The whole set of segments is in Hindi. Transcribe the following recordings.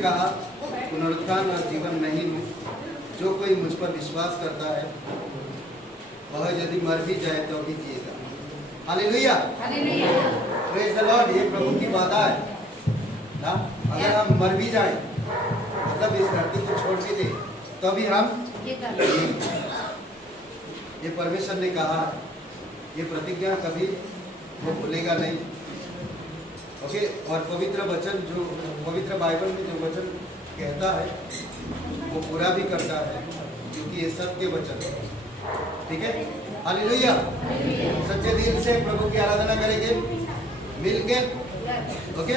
कहा, पुनरुत्थान और जीवन नहीं हूँ, जो कोई मुझ पर विश्वास करता है वह यदि मर भी जाए तो भी जिएगा। Hallelujah, praise the lord. ये प्रभु की वादा है ना। अगर हम मर भी जाए, मतलब इस धरती को छोड़ भी दे, तो भी हम ये परमेश्वर ने कहा, ये प्रतिज्ञा कभी वो भूलेगा नहीं। ओके। और पवित्र वचन, जो पवित्र बाइबल में जो वचन कहता है वो पूरा भी करता है, क्योंकि ये सत्य वचन है। ठीक है, हालेलुया। सच्चे दिल से प्रभु की आराधना करेंगे मिल के। ओके।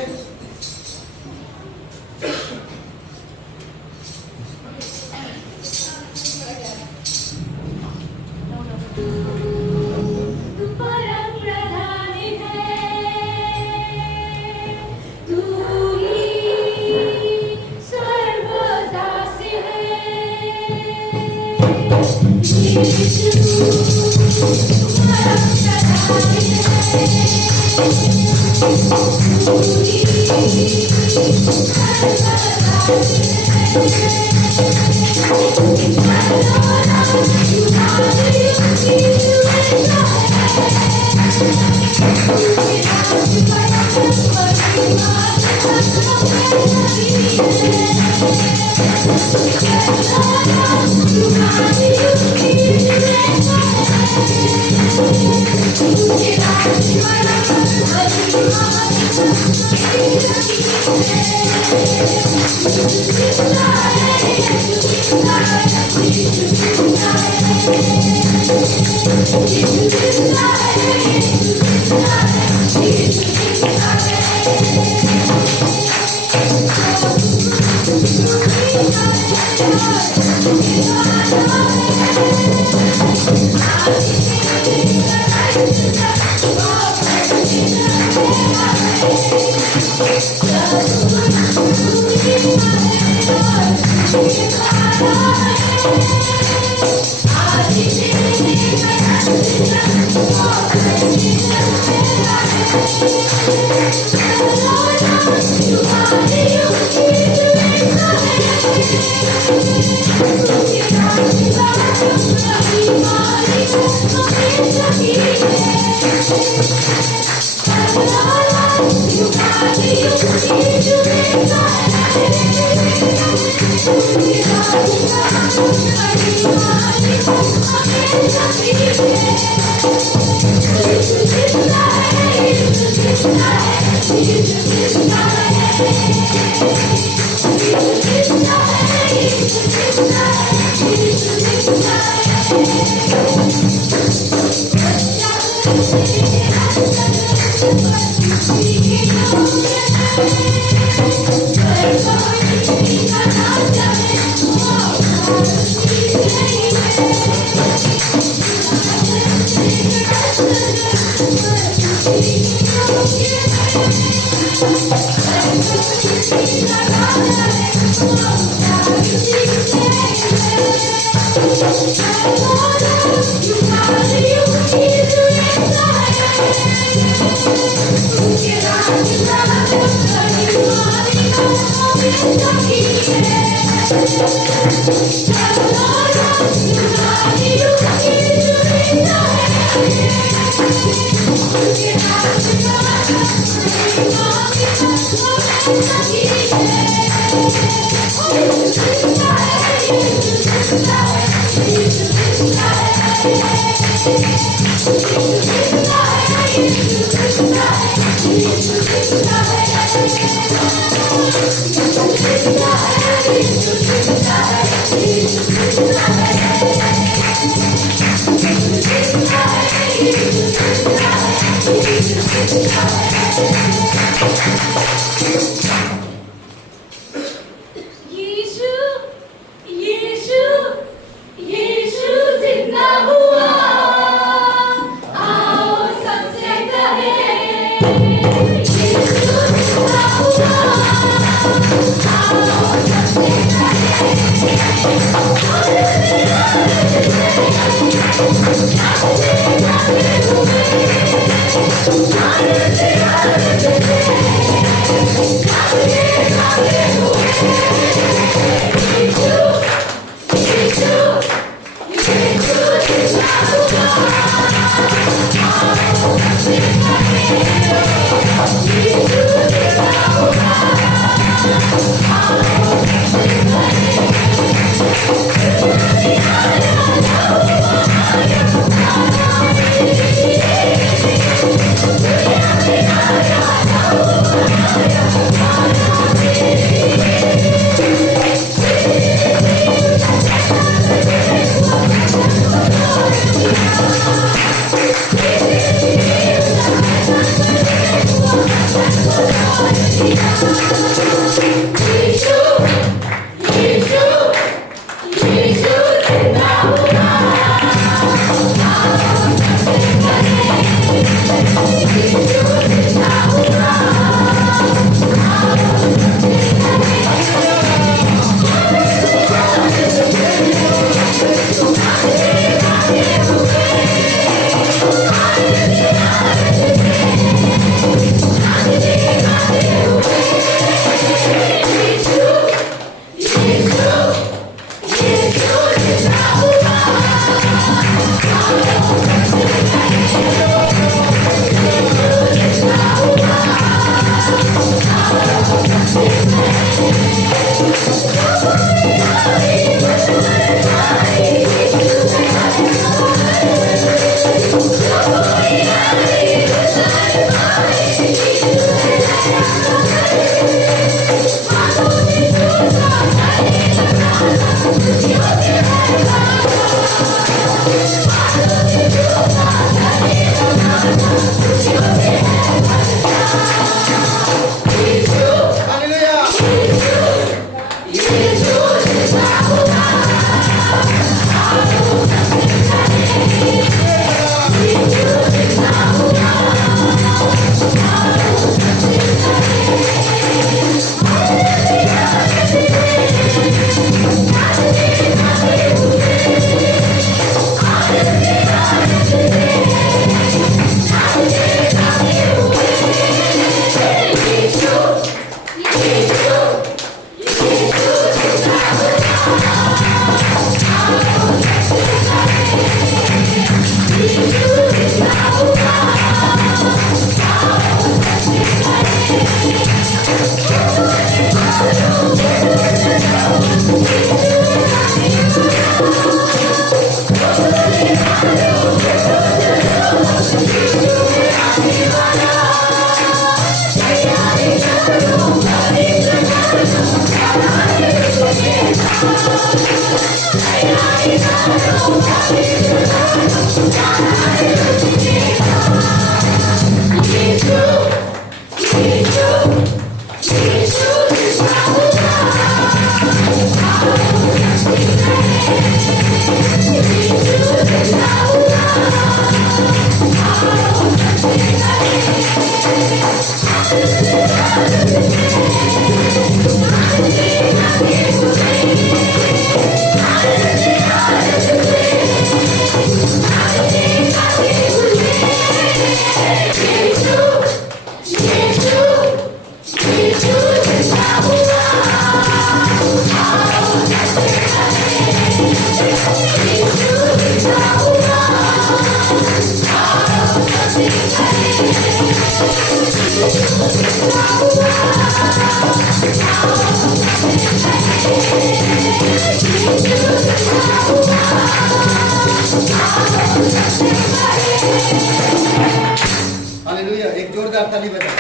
हालेलुया, एक जोरदार ताली बजाओ।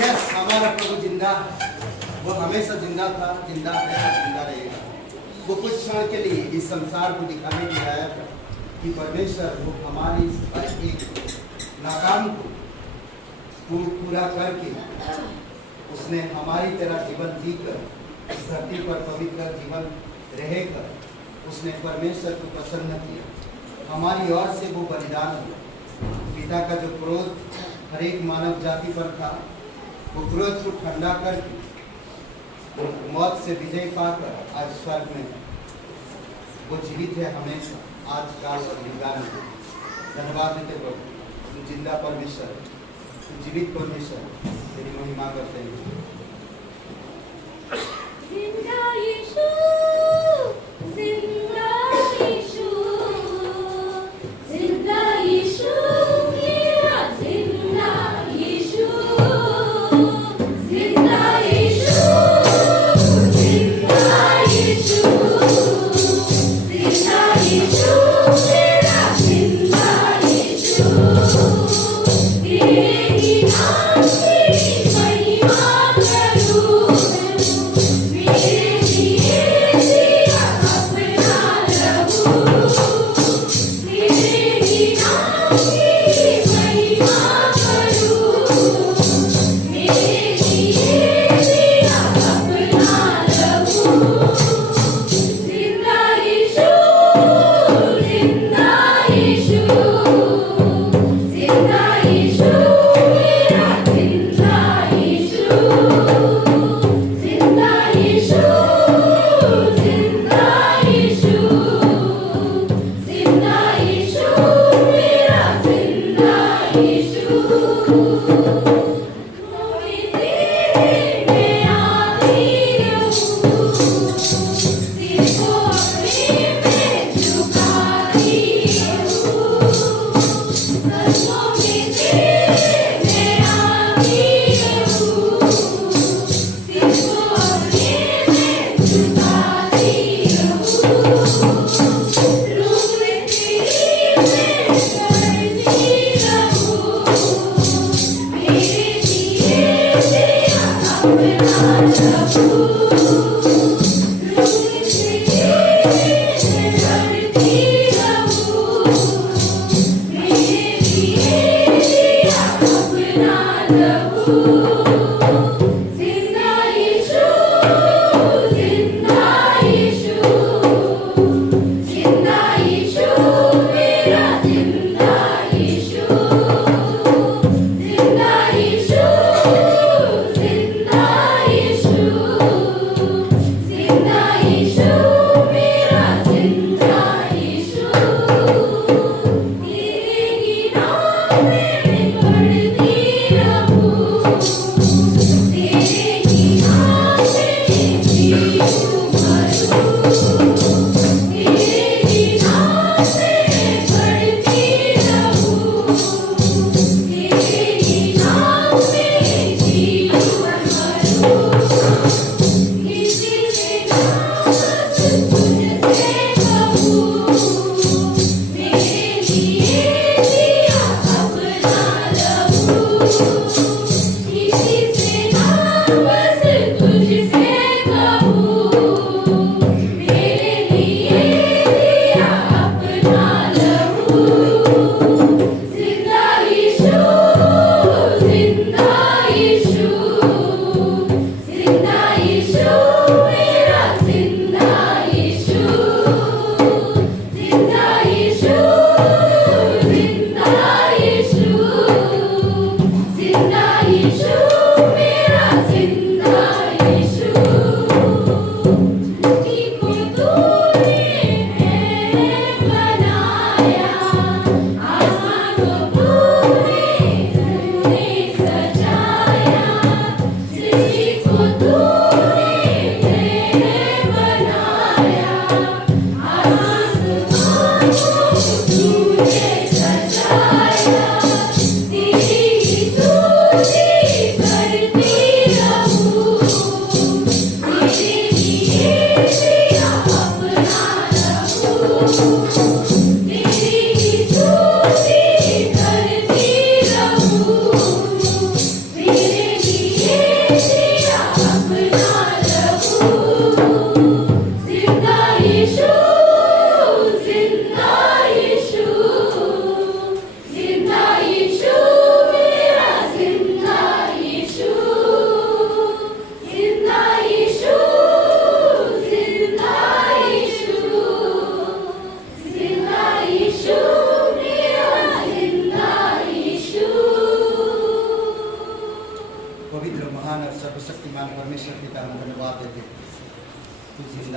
यस, हमारा प्रभु जिंदा, वो हमेशा जिंदा था, जिंदा है, जिंदा रहेगा। वो कुछ क्षण के लिए इस संसार को दिखाने के लिए आया था कि परमेश्वर वो हमारी हर एक नाकाम को पूरा करके उसने हमारी तरह जीवन जीकर इस धरती पर पवित्र जीवन रहेगा। उसने परमेश्वर को प्रसन्न किया, हमारी ओर से वो बलिदान हुआ। पिता का जो क्रोध हर एक मानव जाति पर था, वो क्रोध को ठंडा करके मौत से विजय पाकर आज स्वर्ग में वो जीवित है हमेशा, आज काल और युगान में। धन्यवाद देते प्रभु, तुम जिंदा परमेश्वर, तुम जीवित परमेश्वर, तेरी महिमा करते हैं। जिंदा यीशु, जिंदा यीशु, जिंदा यीशु, मेरा जिंदा यीशु, जिंदा यीशु, जिंदा यीशु, जिंदा यीशु, मेरा जिंदा यीशु, तेरी नाम की महिमा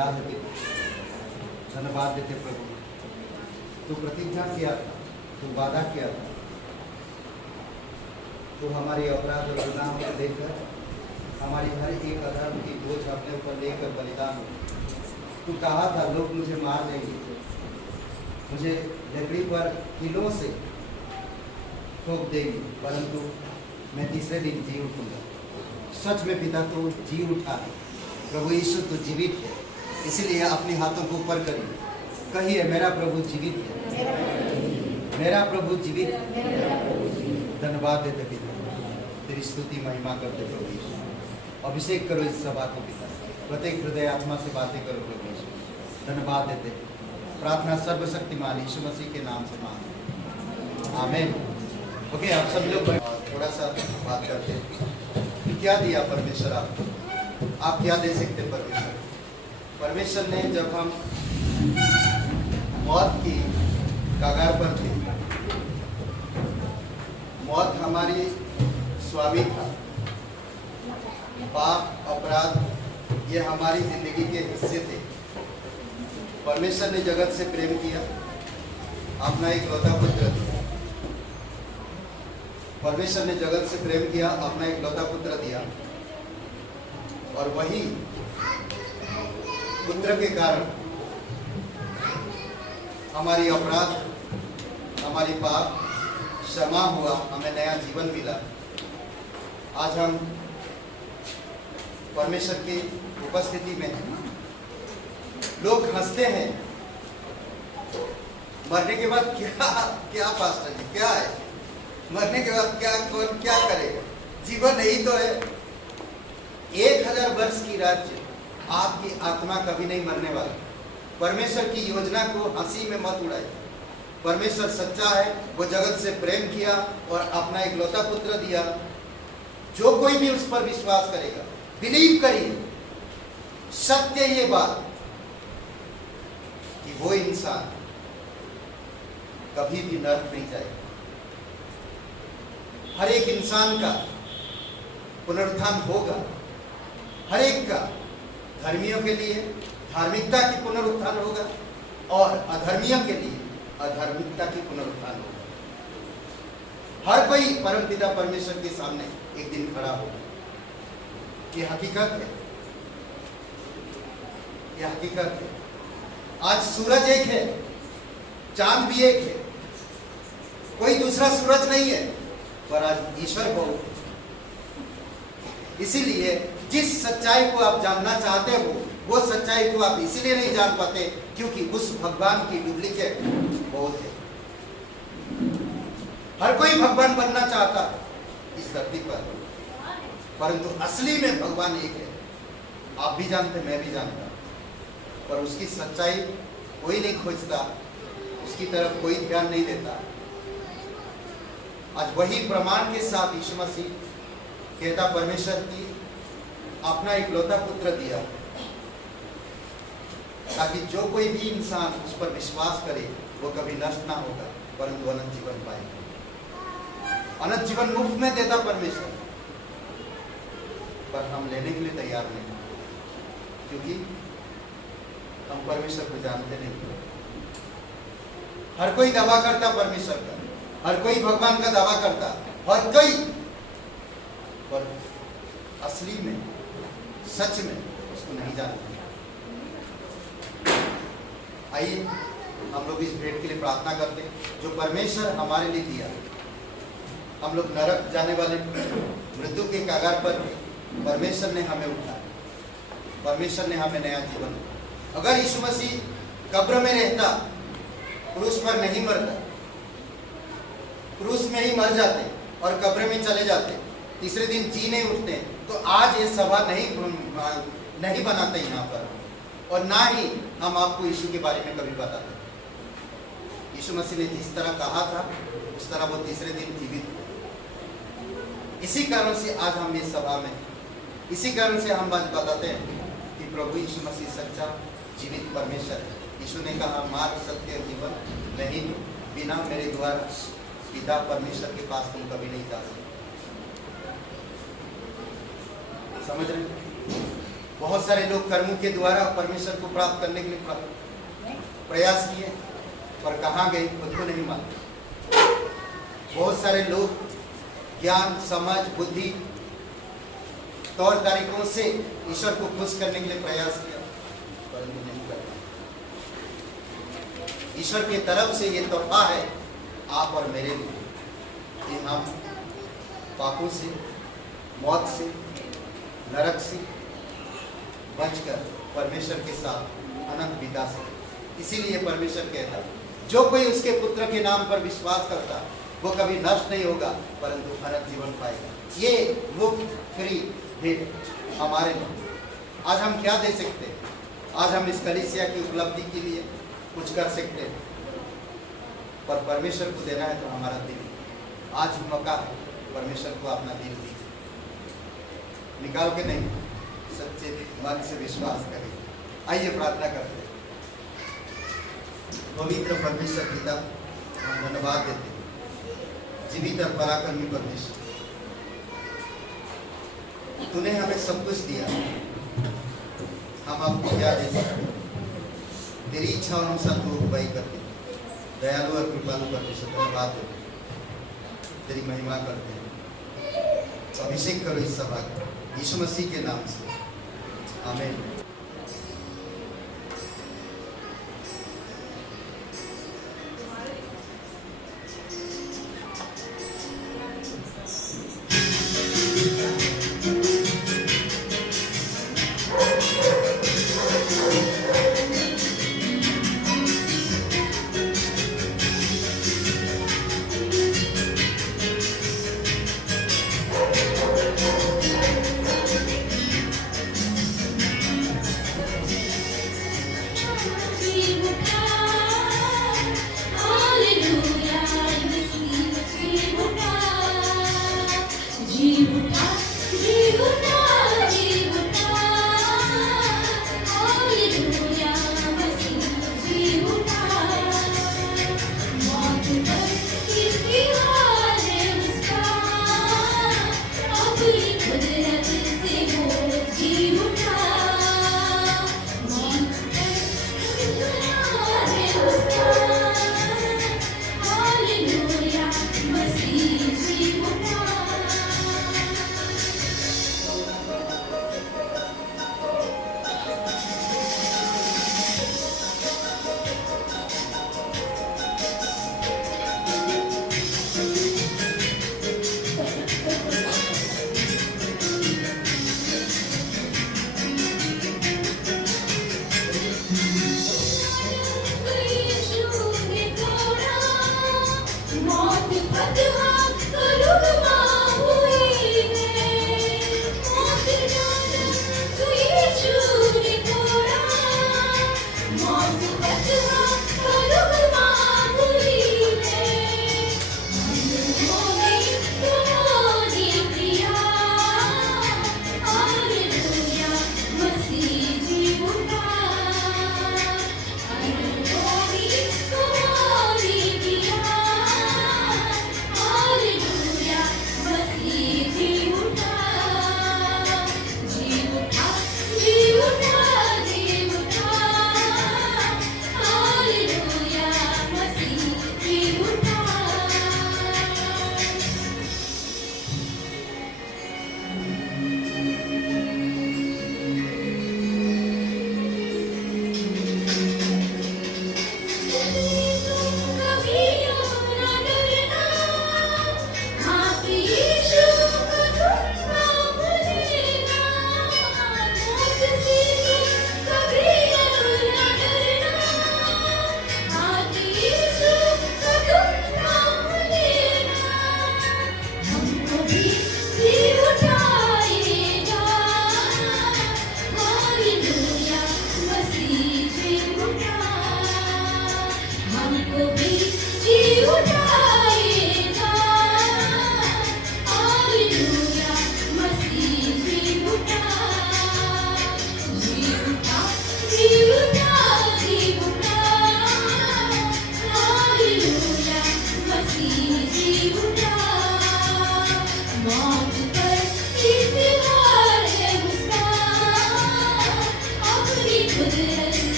मिला है पिता। धन्यवाद देते प्रभु, तू प्रतिज्ञा किया था, तू वादा किया था, तो हमारे अपराध और गुनाह को देखकर हमारी हर एक अधर्म की बोझ अपने ऊपर लेकर बलिदान हो। तू कहा था लोग मुझे मार देंगे, मुझे लकड़ी पर किलों से ठोक देंगे, परंतु मैं तीसरे दिन जी उठूंगा। सच में पिता तो जी उठा है। प्रभु यीशु तो जीवित है, इसीलिए अपने हाथों को ऊपर करिए, कहिए मेरा प्रभु जीवित है, मेरा प्रभु जीवित है। धन्यवाद देते पिता, तेरी स्तुति महिमा करते प्रभु यीशु। अभिषेक करो इस सभा को पिता, प्रत्येक हृदय आत्मा से बातें करो प्रभु यीशु। धन्यवाद देते, प्रार्थना सर्वशक्तिमान यीशु मसीह के नाम से मांगते, आमीन। ओके, आप सब लोग थोड़ा सा बात करते हैं। क्या दिया परमेश्वर आपको? आप क्या दे सकते परमेश्वर? परमेश्वर ने जब हम मौत की कगार पर थे, मौत हमारी स्वामी था, पाप अपराध ये हमारी जिंदगी के हिस्से थे। परमेश्वर ने जगत से प्रेम किया, अपना इकलौता पुत्र दिया। परमेश्वर ने जगत से प्रेम किया, अपना इकलौता पुत्र दिया, और वही पुत्र के कारण हमारी अपराध, हमारी पाप क्षमा हुआ, हमें नया जीवन मिला। आज हम परमेश्वर की उपस्थिति में हैं। लोग हंसते हैं, मरने के बाद क्या पास्टर जी क्या है, मरने के बाद कौन क्या करेगा, जीवन यही तो है। 1000 वर्ष की राज्य, आपकी आत्मा कभी नहीं मरने वाली। परमेश्वर की योजना को हंसी में मत उड़ाइए। परमेश्वर सच्चा है, वो जगत से प्रेम किया और अपना इकलौता पुत्र दिया। जो कोई भी उस पर विश्वास करेगा, बिलीव करिए, सत्य ये बात कि वो इंसान कभी भी नर्क नहीं जाएगा। हर एक इंसान का पुनरुत्थान होगा, हर एक का। धर्मियों के लिए धार्मिकता की पुनरुत्थान होगा और अधर्मियों के लिए अधार्मिकता की पुनरुत्थान होगा। हर कोई परमपिता परमेश्वर के सामने एक दिन खड़ा होगा। ये हकीकत है, ये हकीकत है। आज सूरज एक है, चांद भी एक है, कोई दूसरा सूरज नहीं है, पर आज ईश्वर बहुत है। इसीलिए जिस सच्चाई को आप जानना चाहते हो, वो सच्चाई को आप इसीलिए नहीं जान पाते क्योंकि उस भगवान की डुप्लीकेट बहुत है। हर कोई भगवान बनना चाहता है इस धरती पर, परंतु असली में भगवान एक है। आप भी जानते, मैं भी जानता, पर उसकी सच्चाई कोई नहीं खोजता, उसकी तरफ कोई ध्यान नहीं देता। आज वही प्रमाण के साथ यीशु मसीह कहता, परमेश्वर की अपना इकलौता पुत्र दिया ताकि जो कोई भी इंसान उस पर विश्वास करे वो कभी नष्ट ना होगा परंतु अनंत जीवन पाएगा। अनंत जीवन मुफ्त में देता परमेश्वर, पर हम लेने के लिए तैयार नहीं, क्योंकि हम परमेश्वर को जानते नहीं। हर कोई दावा करता परमेश्वर का, हर कोई भगवान का दावा करता, हर कोई, पर असली में सच में उसको नहीं जानते। आइए हम लोग इस भेंट के लिए प्रार्थना करते हैं जो परमेश्वर हमारे लिए दिया। हम लोग नरक जाने वाले मृत्यु के कागार पर परमेश्वर ने हमें उठाया, परमेश्वर ने हमें नया जीवन। अगर यीशु मसीह कब्र में रहता, क्रूस पर नहीं मरता, क्रूस में ही मर जाते और कब्र में चले जाते, तीसरे दिन जी नहीं उठते, तो आज ये सभा नहीं बनाते यहाँ पर, और ना ही हम आपको यीशु के बारे में कभी बताते। यीशु मसीह ने जिस तरह कहा था उस तरह वो तीसरे दिन जीवित हुए। इसी कारण से आज हम इस सभा में, इसी कारण से हम बात बताते हैं कि प्रभु यीशु मसीह सच्चा जीवित परमेश्वर है। यीशु ने कहा, मार्ग सत्य जीवन नहीं, बिना मेरे द्वारा पिता परमेश्वर के पास तुम कभी नहीं जा सकते। समझ रहे? बहुत सारे लोग कर्मों के द्वारा परमेश्वर को प्राप्त करने के लिए प्रयास किए, पर कहाँ गए खुद को नहीं मालूम। बहुत सारे लोग ज्ञान, समझ, बुद्धि, तौर तरीकों से ईश्वर को खुश करने के लिए प्रयास किया, पर नहीं कर पाए। ईश्वर की तरफ से ये तोहफा है आप और मेरे लिए कि हम पापों से, मौत से, नरक से बचकर परमेश्वर के साथ अनंत बिता सके। इसीलिए परमेश्वर कहता है जो कोई उसके पुत्र के नाम पर विश्वास करता है वो कभी नष्ट नहीं होगा परंतु अनंत जीवन पाएगा। ये मुफ्त फ्री भेंट हमारे लिए। आज हम क्या दे सकते हैं? आज हम इस कलीसिया की उपलब्धि के लिए कुछ कर सकते हैं, पर परमेश्वर को देना है तो हमारा दिल। आज मौका है परमेश्वर को अपना दिल दी, निकाल के नहीं, सच्चे मन से विश्वास करें। आइए प्रार्थना करते हैं। पवित्र परमेश्वर पिता, हम धन्यवाद देते हैं जीवित और पराक्रमी परमेश्वर, तूने हमें सब कुछ दिया, हम आपको क्या दे सकते? तेरी इच्छा अनुसार तू उपाय करते, दयालु और कृपालु परमेश्वर धन्यवाद देते, तेरी महिमा करते हैं। अभिषेक करो इस सभा को यीशु मसीह के नाम से, आमीन।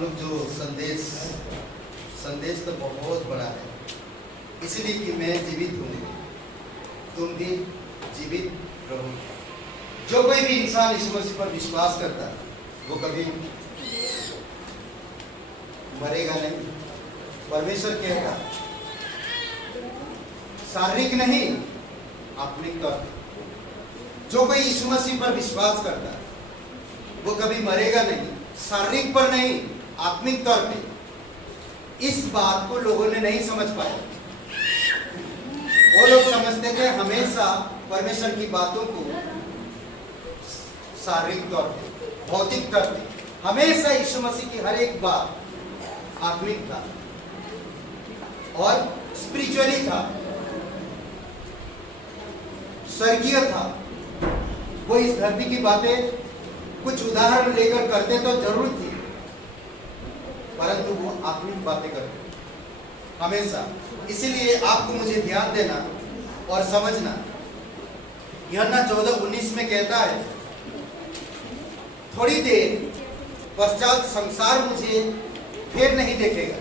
लोग जो संदेश तो बहुत बड़ा है, इसलिए कि मैं जीवित हूँ, तुम भी जीवित रहो। जो कोई भी इंसान यीशु मसीह पर विश्वास करता है वो कभी मरेगा नहीं। परमेश्वर कहता शारीरिक नहीं, आत्मिक तौर पर जो कोई यीशु मसीह पर विश्वास करता है वो कभी मरेगा नहीं, शारीरिक पर नहीं, आत्मिक तौर पे। इस बात को लोगों ने नहीं समझ पाया। वो लोग समझते थे हमेशा परमेश्वर की बातों को शारीरिक तौर पे, भौतिक तौर पे, हमेशा यीशु मसीह की हर एक बात आत्मिक था और स्पिरिचुअली था, स्वर्गीय था। वो इस धरती की बातें कुछ उदाहरण लेकर करते तो जरूर थी, परंतु वो आत्मिक बातें करते हमेशा। इसीलिए आपको मुझे ध्यान देना और समझना। यूहन्ना 14:19 में कहता है, थोड़ी देर पश्चात संसार मुझे फिर नहीं देखेगा।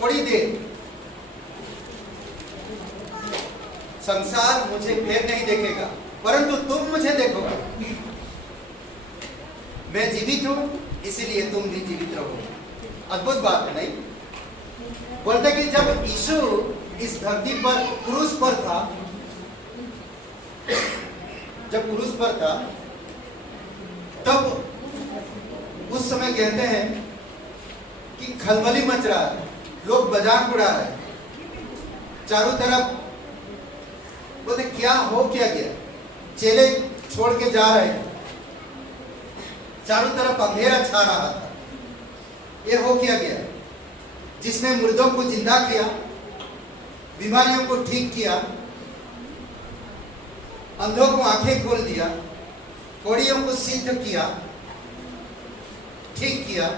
थोड़ी देर संसार मुझे फिर नहीं देखेगा, परंतु तुम मुझे देखोगे। मैं जीवित हूं, इसीलिए तुम भी जीवित रहोगे। अद्भुत बात है नहीं? बोलते कि जब यीशु इस धरती पर क्रूस पर था, तब उस समय कहते हैं कि खलबली मच रहा है, लोग मजाक उड़ा रहे हैं चारों तरफ। बोलते क्या हो क्या गया? चेले छोड़ के जा रहे हैं, चारों तरफ अंधेरा छा रहा था। ये हो क्या गया? जिसने मुर्दों को जिंदा किया, बीमारियों को ठीक किया, अंधों को आंखें खोल दिया, कोड़ियों को सिद्ध किया, ठीक किया,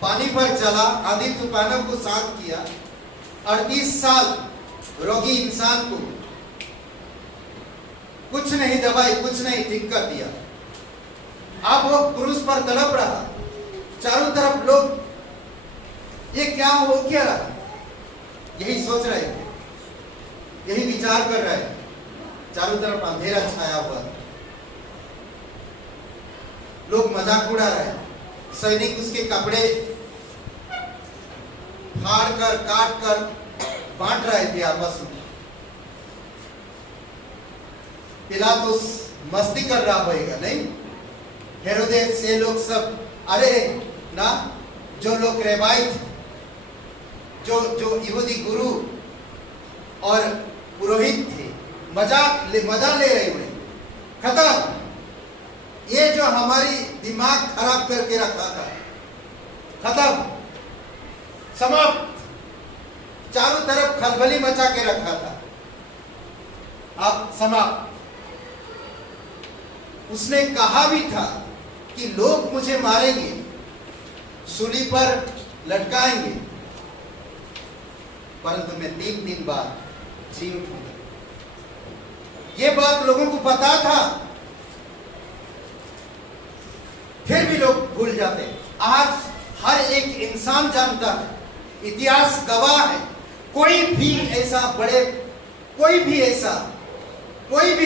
पानी पर चला, आंधी तूफानों को शांत किया, 38 साल रोगी इंसान को कुछ नहीं दवाई, कुछ नहीं, ठीक कर दिया। अब वो क्रूस पर तड़प रहा, चारों तरफ लोग ये क्या हो क्या रहा, यही सोच रहे थे, यही विचार कर रहे हैं। चारों तरफ अंधेरा छाया हुआ, लोग मजाक उड़ा रहे हैं। सैनिक उसके कपड़े फाड़ कर काट कर बांट रहे थे आपस में। पिलातुस मस्ती कर रहा होगा नहीं? हेरोदेस से लोग सब, अरे ना, जो लोग रेबाई थे, जो यहूदी गुरु और पुरोहित थे, मजा ले रहे हुए, खत्म। ये जो हमारी दिमाग खराब करके रखा था, खत्म, समाप्त। चारों तरफ खलबली मचा के रखा था, अब समाप्त। उसने कहा भी था कि लोग मुझे मारेंगे, सूली पर लटकाएंगे, परंतु मैं 3 दिन बाद जी उठूंगा। ये बात लोगों को पता था, फिर भी लोग भूल जाते। आज हर एक इंसान जानता है, इतिहास गवाह है, कोई भी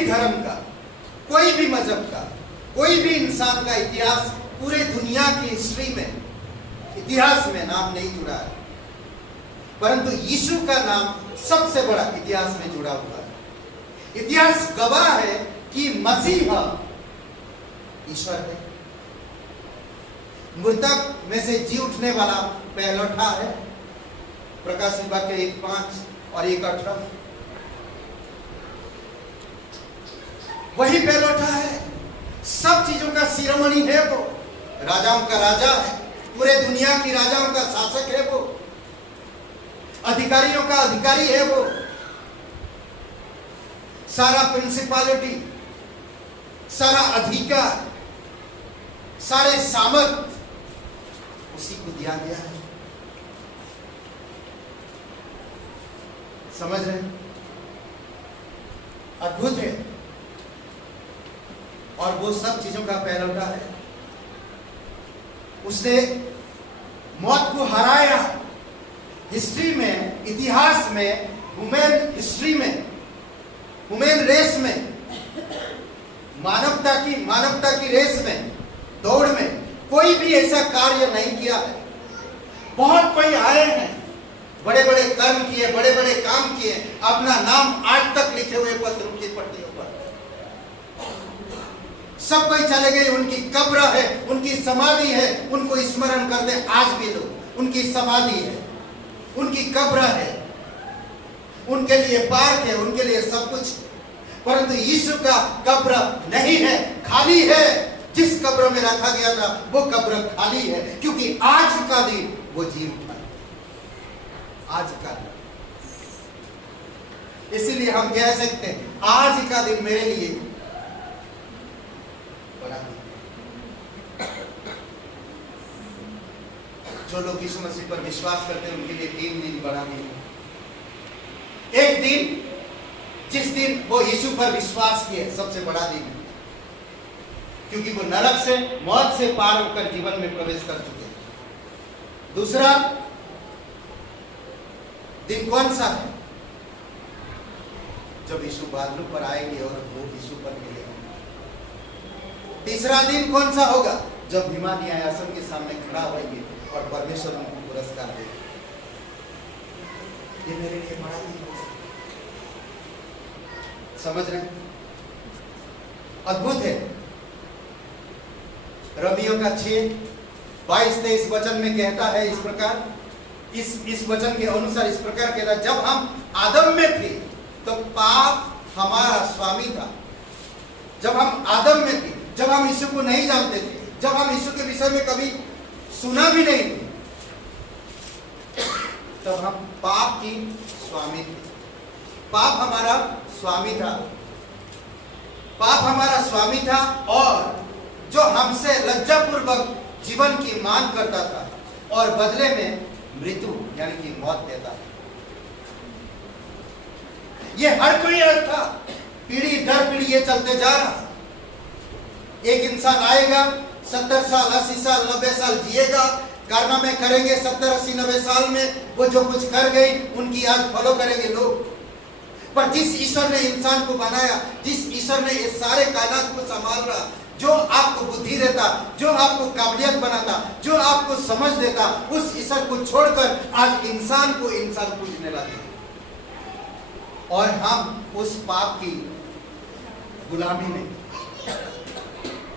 धर्म का, कोई भी मजहब का, कोई भी इंसान का इतिहास पूरे दुनिया की हिस्ट्री में, इतिहास में नाम नहीं जुड़ा है, परंतु यीशु का नाम सबसे बड़ा इतिहास में जुड़ा हुआ है। इतिहास गवाह है कि मसीह ईश्वर है, मृतक में से जी उठने वाला पहलौठा है। प्रकाश वाक्य 1:5 और 1:18 वही पहलौठा है, सब चीजों का शिरोमणि है वो, राजाओं का राजा है, पूरे दुनिया की राजाओं का शासक है वो, अधिकारियों का अधिकारी है वो। सारा प्रिंसिपलिटी, सारा अधिकार, सारे सामर्थ उसी को दिया गया है। समझ रहे? अद्भुत है, और वो सब चीजों का पहलौठा है। उसने मौत को हराया। हिस्ट्री में, इतिहास में, ह्यूमन हिस्ट्री में, ह्यूमन रेस में, मानवता की रेस में, दौड़ में कोई भी ऐसा कार्य नहीं किया है। बहुत कोई आए हैं, बड़े बड़े कर्म किए, बड़े बड़े काम किए, अपना नाम आज तक लिखे हुए पत्रों की पट्टियों पर। सब कोई चले गए, उनकी कब्र है, उनकी समाधि है, उनको स्मरण करते आज भी लोग। उनकी समाधि है, उनकी कब्र है, उनके लिए पार्क है, उनके लिए सब कुछ। परंतु यीशु का कब्र नहीं है, खाली है। जिस कब्र में रखा गया था वो कब्र खाली है, क्योंकि आज का दिन वो जी उठा। आज का दिन, इसीलिए हम कह सकते हैं आज का दिन मेरे लिए बड़ा दिन। जो लोग यीशु मसीह पर विश्वास करते हैं उनके लिए 3 दिन बड़ा दिन। एक दिन जिस दिन वो यीशु पर विश्वास किए, सबसे बड़ा दिन है, क्योंकि वो नरक से, मौत से पार होकर जीवन में प्रवेश कर चुके हैं। दूसरा दिन कौन सा है? जब यीशु बादलों पर आएंगे और वो यीशु पर मिलेंगे। तीसरा दिन कौन सा होगा? जब भीमा न्यायासन के सामने खड़ा होंगे और परमेश्वर उनको पुरस्कार देगा। ये मेरे लिए बड़ा दिन है। समझ रहे हैं? अद्भुत है। रोमियो का 6:22-23 वचन में कहता है इस प्रकार, इस वचन के अनुसार इस प्रकार कहता है, जब हम आदम में थे तो पाप हमारा स्वामी था। जब हम आदम में थे, जब हम यीशु को नहीं जानते थे, जब हम यीशु के विषय में कभी सुना भी नहीं थे, तब हम पाप की स्वामी थे। पाप हमारा स्वामी था। पाप हमारा स्वामी था और जो हमसे लज्जापूर्वक जीवन की मांग करता था और बदले में मृत्यु यानी कि मौत देता था। ये हर कोई था, पीढ़ी दर पीढ़ी ये चलते जा रहा। एक इंसान आएगा, 70 साल, 80 साल, 90 साल जिएगा, कारनामे करेंगे 70, 80, 90 साल में। वो जो कुछ कर गई उनकी आज फॉलो करेंगे लोग। पर जिस ईश्वर ने इंसान को बनाया, जिस ईश्वर ने इस सारे कायनात को संभाल रहा, जो आपको बुद्धि देता, जो आपको काबिलियत बनाता, जो आपको समझ देता, उस ईश्वर को छोड़कर आज इंसान को इंसान पूजने लगे और हम उस पाप की गुलामी में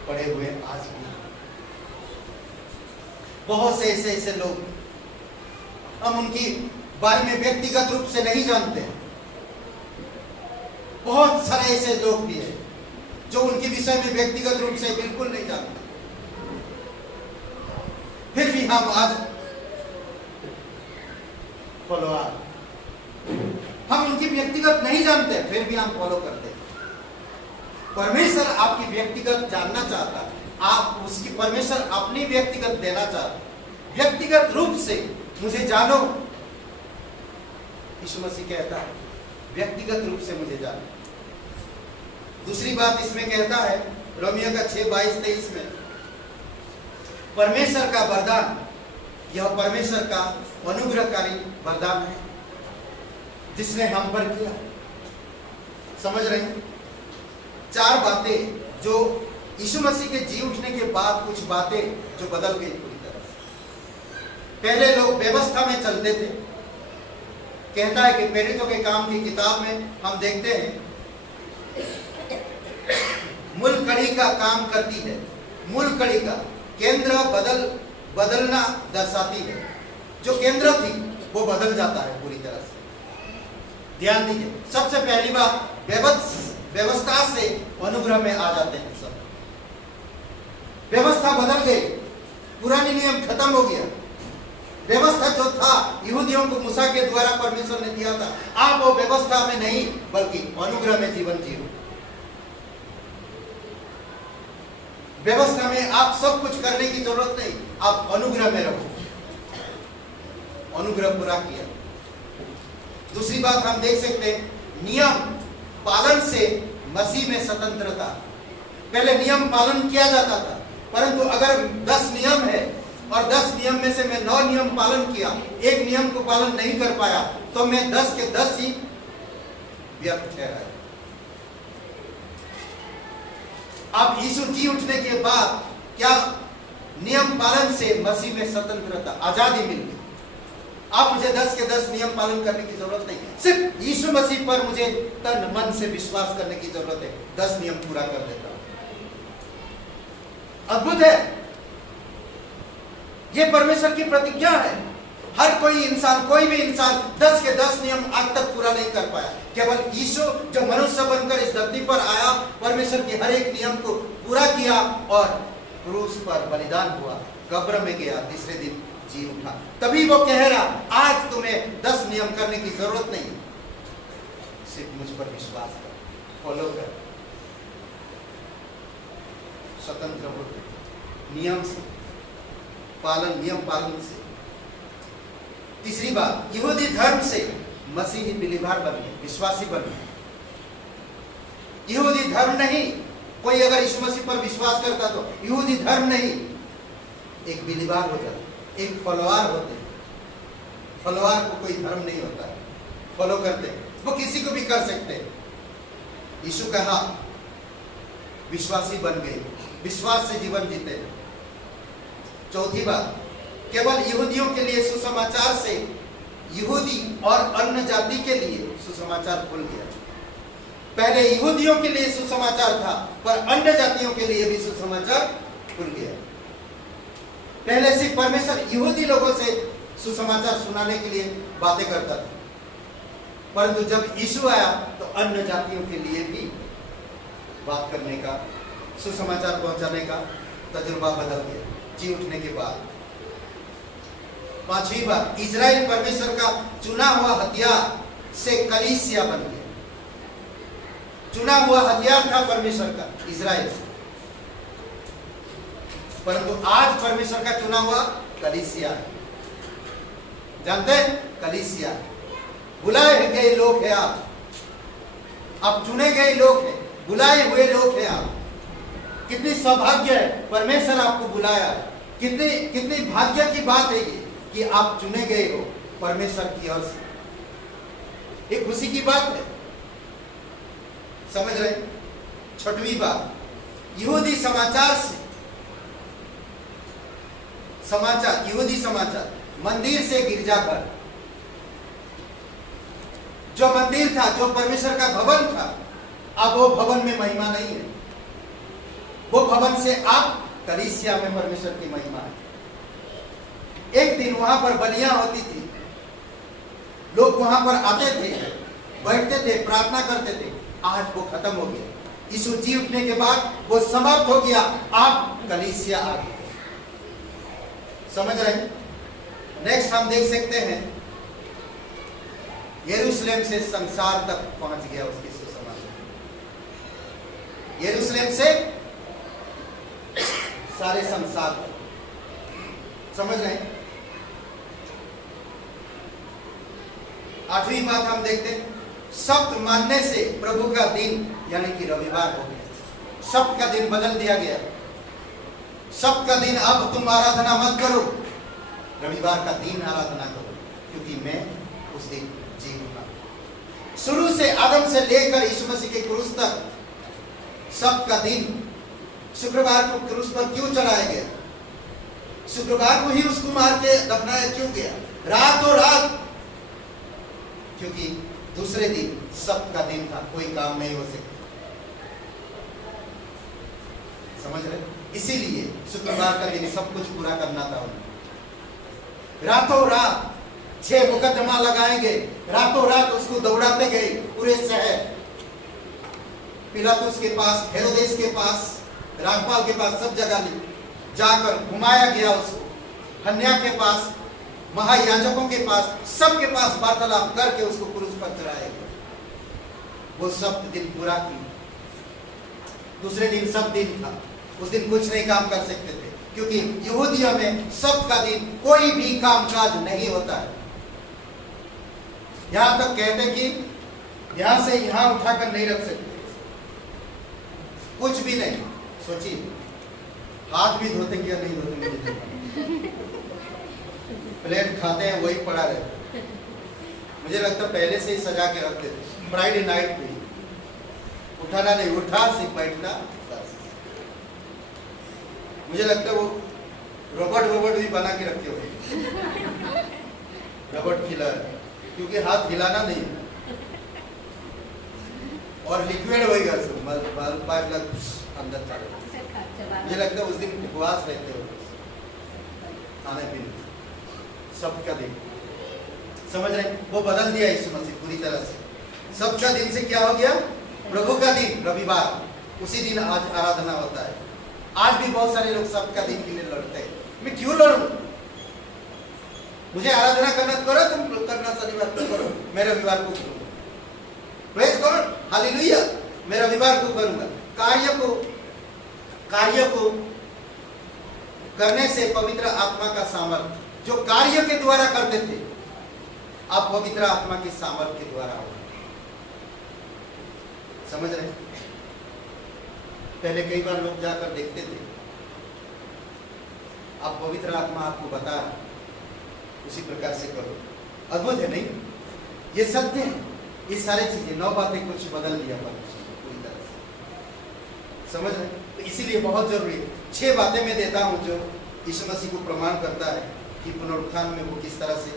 पड़े हुए आज भी। बहुत से ऐसे लोग, हम उनकी बारे में व्यक्तिगत रूप से नहीं जानते। बहुत सारे ऐसे लोग भी हैं जो उनके विषय में व्यक्तिगत रूप से बिल्कुल नहीं जानते, फिर भी हम आज फॉलोअर, हम उनकी व्यक्तिगत नहीं जानते, फिर भी हम फॉलो करते हैं। परमेश्वर आपकी व्यक्तिगत जानना चाहता है, आप उसकी, परमेश्वर अपनी व्यक्तिगत देना चाहता है। व्यक्तिगत रूप से मुझे जानो, यीशु मसीह कहता है, व्यक्तिगत रूप से मुझे जानो। दूसरी बात इसमें कहता है रोमियो का 6:22-23 में, परमेश्वर का वरदान, यह परमेश्वर का अनुग्रहकारी वरदान है जिसने हम पर किया। समझ रहे हैं? 4 बातें जो यीशु मसीह के जी उठने के बाद, कुछ बातें जो बदल गई पूरी तरह से। पहले लोग व्यवस्था में चलते थे। कहता है कि प्रेरितों के काम की किताब में हम देखते हैं, मूल कड़ी का काम करती है। मूल कड़ी का केंद्र बदलना दर्शाती है। जो केंद्र थी वो बदल जाता है पूरी तरह से। ध्यान दीजिए, सबसे पहली बात, व्यवस्था से अनुग्रह में आ जाते हैं सब। व्यवस्था बदल गई, पुरानी नियम खत्म हो गया। व्यवस्था जो था यहूदियों को मूसा के द्वारा परमेश्वर ने दिया था, आप वो व्यवस्था में नहीं बल्कि अनुग्रह में जीवन जियो। व्यवस्था में आप सब कुछ करने की जरूरत नहीं, आप अनुग्रह में रहो। अनुग्रह पूरा किया। दूसरी बात हम देख सकते हैं, नियम पालन से मसीह में स्वतंत्रता। पहले नियम पालन किया जाता था, परंतु अगर 10 नियम है और 10 नियम में से मैं 9 नियम पालन किया, एक नियम को पालन नहीं कर पाया, तो मैं 10 के 10 ही व्यर्थ ठहराए। अब यीशु जी उठने के बाद क्या नियम पालन से मसीह में स्वतंत्रता, आजादी मिल गई। अब मुझे 10 के 10 नियम पालन करने की जरूरत नहीं, सिर्फ यीशु मसीह पर मुझे तन मन से विश्वास करने की जरूरत है, 10 नियम पूरा कर देता हूं। अद्भुत है, यह परमेश्वर की प्रतिज्ञा है। हर कोई इंसान, कोई भी इंसान 10 के 10 नियम आज तक पूरा नहीं कर पाया। केवल यीशु जो मनुष्य बनकर इस धरती पर आया, परमेश्वर के हर एक नियम को पूरा किया और क्रूस पर बलिदान हुआ, कब्र में गया, तीसरे दिन जी उठा। तभी वो कह रहा, आज तुम्हें 10 नियम करने की जरूरत नहीं, सिर्फ मुझ पर विश्वास कर, फॉलो कर, स्वतंत्र हो नियम से पालन, नियम पालन से। तीसरी बात, यहूदी धर्म से मसीही बिलीवर बन गए, विश्वासी बन गए। यहूदी धर्म नहीं, कोई अगर यीशु मसीह पर विश्वास करता तो यहूदी धर्म नहीं, एक बिलीवर हो जाता, एक फॉलोअर होते। फॉलोअर को कोई धर्म नहीं होता है, फॉलो करते, वो किसी को भी कर सकते। यीशु कहा विश्वासी बन गए, विश्वास से जीवन जीते। चौथी बात, केवल यहूदियों के लिए सुसमाचार से यहूदी और अन्य जाति के लिए सुसमाचार खुल गया। पहले यहूदियों के लिए सुसमाचार था, पर अन्य जातियों के लिए भी सुसमाचार खुल गया। पहले सिर्फ परमेश्वर यहूदी लोगों से सुसमाचार सुनाने के लिए बातें करता था, परंतु जब यीशु आया तो अन्य जातियों के लिए भी बात करने का, सुसमाचार पहुंचाने का तजुर्बा बदल गया जी उठने के बाद। पांचवी बात, इजराइल परमेश्वर का चुना हुआ हथियार से कलीसिया बन गया। चुना हुआ हथियार था परमेश्वर का इजराइल, परंतु आज परमेश्वर का चुना हुआ कलीसिया है। जानते हैं, कलीसिया बुलाए गए लोग हैं आप चुने गए लोग हैं, बुलाए हुए लोग हैं आप। कितनी सौभाग्य है, परमेश्वर आपको बुलाया। कितनी भाग्य की बात है ये कि आप चुने गए हो परमेश्वर की ओर से, एक खुशी की बात है। समझ रहे? छठवीं बात, यहूदी समाचार से, समाचार, यहूदी समाचार, मंदिर से गिरजाघर। जो मंदिर था, जो परमेश्वर का भवन था, अब वो भवन में महिमा नहीं है, वो भवन से आप कलीसिया में परमेश्वर की महिमा है। एक दिन वहां पर बलियां होती थी, लोग वहां पर आते थे, बैठते थे, प्रार्थना करते थे। आज वो खत्म हो गया, यीशु जी उठने के बाद वो समाप्त हो गया, आप कलीसिया आ गए। समझ रहे हैं? नेक्स्ट हम देख सकते हैं, यरूशलेम से संसार तक पहुंच गया उसकी सुसमाचार। यरूशलेम से सारे संसार तक। समझ रहे हैं? आठवीं बात हम देखते हैं, सप्त मानने से प्रभु का दिन यानी कि रविवार हो गया। सप्त का दिन बदल दिया गया। सप्त का दिन अब तुम आराधना मत करो, रविवार का दिन आराधना करो, क्योंकि मैं उस दिन जी उठा। शुरू से आदम से लेकर यीशु मसीह के क्रूस तक सप्त का दिन, शुक्रवार को क्रूस पर क्यों चढ़ाया गया? शुक्रवार को ही उसको मार के दफनाया क्यों गया? रातों रात, क्योंकि दूसरे दिन सप्त का दिन था, कोई काम नहीं हो सकता। समझ रहे? इसीलिए शुक्रवार का दिन सब कुछ पूरा करना था उन्हें। रातों रात 6 मुकदमा लगाएंगे, रातों रात उसको दौड़ाते गए पूरे शहर, पिलातुस के पास, हेरोदेस के पास, राजपाल के पास, सब जगह जाकर घुमाया गया उसको। हन्या के पास, महायाजकों के पास, सबके पास वार्तालाप करके उसको क्रूस पर चढ़ाया गया। वो सब दिन पूरा किया। दूसरे दिन सब दिन था, उस दिन कुछ नहीं काम कर सकते थे, क्योंकि यहूदिया में सब्त का दिन कोई भी कामकाज नहीं होता है। यहां तक कहते कि यहां से यहां उठाकर नहीं रख सकते, कुछ भी नहीं। सोचिए, हाथ भी धोते क्या नहीं धोते ब्रेड खाते हैं वही पड़ा रहता है। मुझे लगता है पहले से ही सजा के रखते थे, फ्राइडे नाइट पे उठाना नहीं, उठा सिर्फ बैठना बस। मुझे लगता है वो रोबोट भी बना के रखे हुए, रोबोट किलर, क्योंकि हाथ हिलाना नहीं और लिक्विड होएगा सब पाइप लग अंदर चढ़ेगा। मुझे लगता है उस दिन उपवास रहते हो, खाने पीने सबका दिन, समझ रहे? वो बदल दिया यीशु मसीह पूरी तरह से। सबका दिन से क्या हो गया? प्रभु का दिन, रविवार, उसी दिन आज आराधना होता है। आज भी बहुत सारे लोग सबका दिन के लिए लड़ते हैं। मैं क्यों लड़ूं? मुझे आराधना करना तो करो, तुम करना शनिवार को करो, मैं रविवार को करूंगा। प्रेज गॉड, हालेलुया, मैं रविवार को करूंगा। कार्य को करने से पवित्र आत्मा का सामर्थ्य, जो कार्य के द्वारा करते थे, आप पवित्र आत्मा के सामर्थ्य के द्वारा हो। समझ रहे? पहले कई बार लोग जाकर देखते थे, आप पवित्र आत्मा आपको बता उसी प्रकार से करो। अद्भुत है नहीं? ये सत्य है। ये सारी चीजें 9 बातें कुछ बदल दिया पूरी तरह से। समझ रहे? तो इसीलिए बहुत जरूरी है। 6 बातें मैं देता हूं जो यीशु मसीह को प्रमाण करता है कि पुनरुत्थान में वो किस तरह से,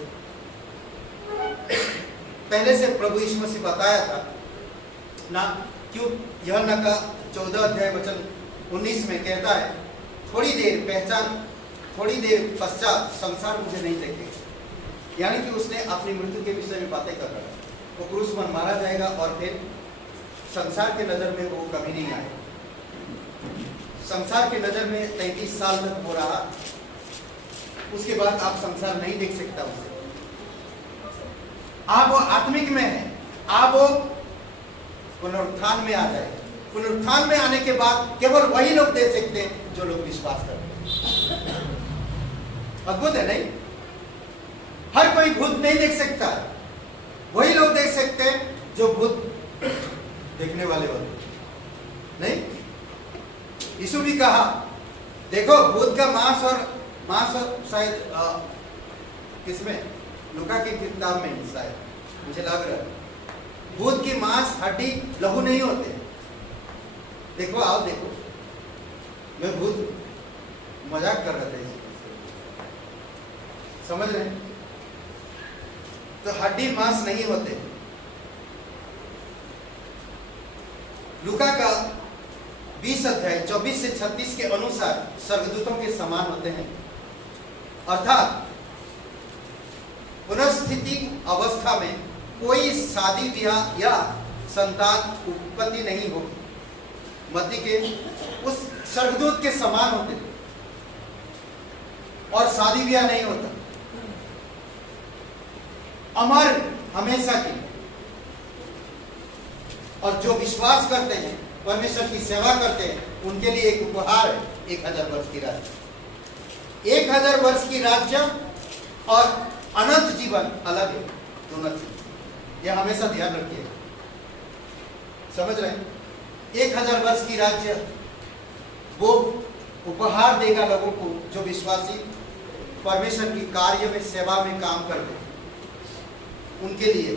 पहले से प्रभु यीशु मसीह बताया था ना। क्यों? यूहन्ना का 14 अध्याय वचन 19 में कहता है, थोड़ी देर पश्चात संसार मुझे नहीं देखेगा। यानी कि उसने अपनी मृत्यु के विषय में बातें कर रहा है। वो क्रूस पर मारा जाएगा और फिर संसार के नजर में वो कभी नहीं आएगा। संसार के नजर में 33 साल तक हो रहा, उसके बाद आप संसार नहीं देख सकता उसे। आप वो आत्मिक में है, आप वो पुनरुत्थान में आ जाए। पुनरुत्थान में आने के बाद केवल वही लोग दे सकते हैं जो लोग विश्वास करते हैं। अद्भुत है नहीं? हर कोई भूत नहीं देख सकता, वही लोग देख सकते हैं जो भूत देखने वाले होते नहीं। यीशु भी कहा, देखो भूत का मांस और शायद किसमें, लूका की किताब में शायद मुझे लग रहा है, भूत की मांस हड्डी लहू नहीं होते। देखो आओ देखो, मैं भूत मजाक कर रहा था, समझ रहे हैं? तो हड्डी मांस नहीं होते। लूका का 20 अध्याय 24 से 36 के अनुसार स्वर्गदूतों के समान होते हैं, अर्थात पुनर्स्थिति अवस्था में कोई शादी ब्याह या संतान उत्पत्ति नहीं होगी। मत्ती के उस स्वर्गदूत के समान होते और शादी ब्याह नहीं होता, अमर हमेशा की। और जो विश्वास करते हैं, परमेश्वर की सेवा करते हैं, उनके लिए एक उपहार है 1000 वर्ष की राज्य। 1000 वर्ष की राज्य और अनंत जीवन अलग है, दोनों चीज। यह हमेशा ध्यान रखिएगा, समझ रहे हैं? 1000 वर्ष की राज्य वो उपहार देगा लोगों को जो विश्वासी परमेश्वर की कार्य में, सेवा में काम करते हैं, उनके लिए।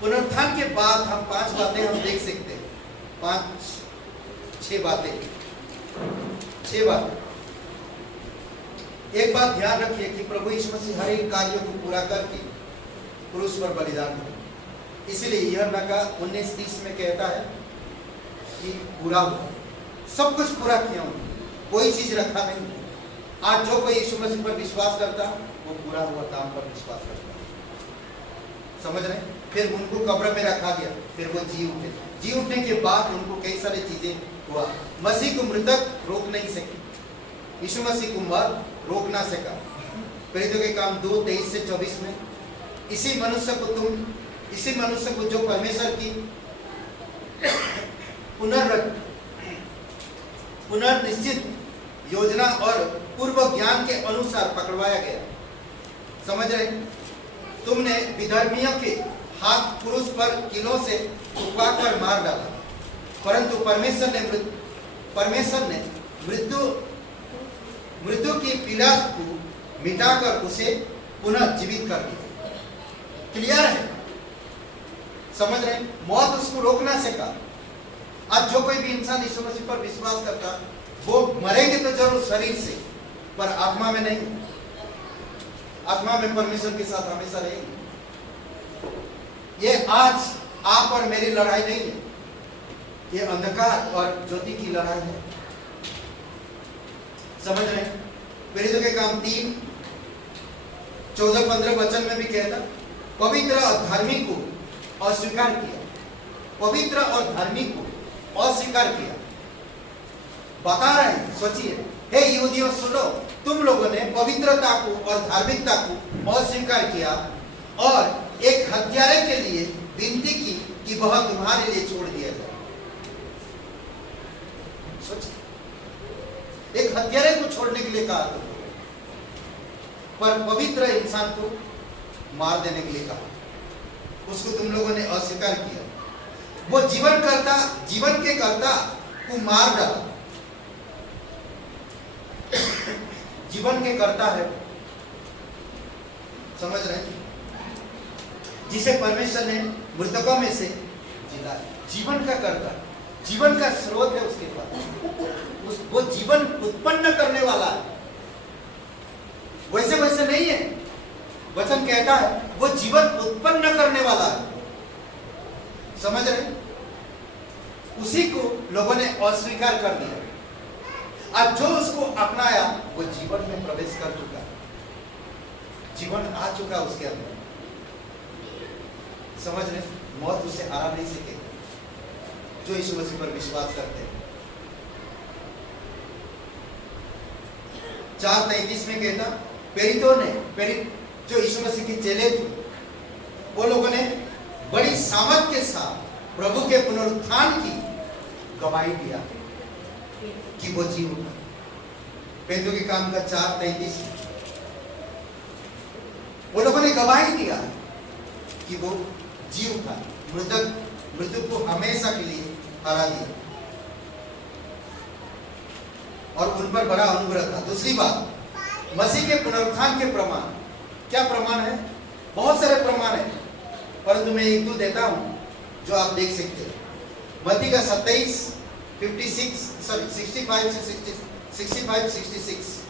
पुनरुत्थान के बाद हम 5 बातें हम देख सकते हैं, 6 बातें। एक बात ध्यान रखिए कि प्रभु यीशु मसीह हर एक कार्य को पूरा करके क्रूस पर बलिदान किया। इसीलिए यूहन्ना का 19:30 में कहता है कि पूरा हुआ, सब कुछ पूरा किया उन्होंने, कोई चीज रखा नहीं। आज जो कोई यीशु मसीह पर विश्वास करता, वो पूरा हुआ काम पर विश्वास करता। समझ रहे? फिर उनको कब्र में रखा गया, फिर वो जी उठने के बाद उनको कई सारी चीजें हुआ। मसीह को मृतक रोक नहीं सके, यीशु मसीह को मर रोक ना सका। प्रेरितों के काम 2:23 से 24 में, इसी मनुष्य को जो परमेश्वर की पुनर्निश्चित योजना और पूर्व ज्ञान के अनुसार पकड़वाया गया। समझ रहे? तुमने विधर्मियों के हाथ क्रूस पर कीलों से उपाकर मार डाला, परंतु परमेश्वर ने मृत्यु की पीड़ा को मिटाकर उसे पुनः जीवित कर दिया। क्लियर है? समझ रहे हैं? मौत उसको रोक ना सका। आज जो कोई भी इंसान यीशु मसीह पर विश्वास करता, वो मरेंगे तो जरूर शरीर से, पर आत्मा में नहीं। आत्मा में परमेश्वर के साथ हमेशा रहेंगे। ये आज आप और मेरी लड़ाई नहीं है, ये अंधकार और ज्योति की लड़ाई है। समझ रहे हैं? प्रेरितों के काम 3 14-15 वचन में भी कहता, पवित्र और धार्मिक को अस्वीकार किया। पवित्र और धार्मिक को अस्वीकार किया। बता रहे हैं, सोचिए, हे यहूदियों सुनो, तुम लोगों ने पवित्रता को और धार्मिकता को अस्वीकार किया और एक हत्यारे के लिए विनती की कि वह तुम्हारे लिए छोड़ दिया जाए। सोचिए, एक हत्यारे को छोड़ने के लिए कहा था, पर पवित्र इंसान को मार देने के लिए कहा। उसको तुम लोगों ने अस्वीकार किया। वो जीवन के कर्ता को मार डाला। जीवन के कर्ता है, समझ रहे हैं? जिसे परमेश्वर ने मृतकों में से जिलाया। जीवन का कर्ता, जीवन का स्रोत है उसके पास। वो जीवन उत्पन्न करने वाला है। वैसे नहीं है। वचन कहता है वो जीवन उत्पन्न करने वाला है। समझ रहे? उसी को लोगों ने अस्वीकार कर दिया। अब जो उसको अपनाया वो जीवन में प्रवेश कर चुका। जीवन आ चुका उसके अंदर। समझ रहे? मौत उसे हरा नहीं सकेगी जो यीशु मसीह पर विश्वास करते हैं। 4:33 में कहता, प्रेरित जो यीशु मसीह के चेले थे, वो लोगों ने बड़ी सामर्थ के साथ प्रभु के पुनरुत्थान की गवाही दिया कि वो जी उठा। प्रेरितों के काम का 4:33 वो लोगों ने गवाही दिया कि वो जी उठा, मृत्यु को हमेशा के लिए हरा दिया और उन पर बड़ा अनुग्रह था। दूसरी बात, मसीह के पुनरुत्थान के प्रमाण। क्या प्रमाण है? बहुत सारे प्रमाण है, परंतु मैं 1-2 देता हूं जो आप देख सकते हैं। मत्ती का 65-66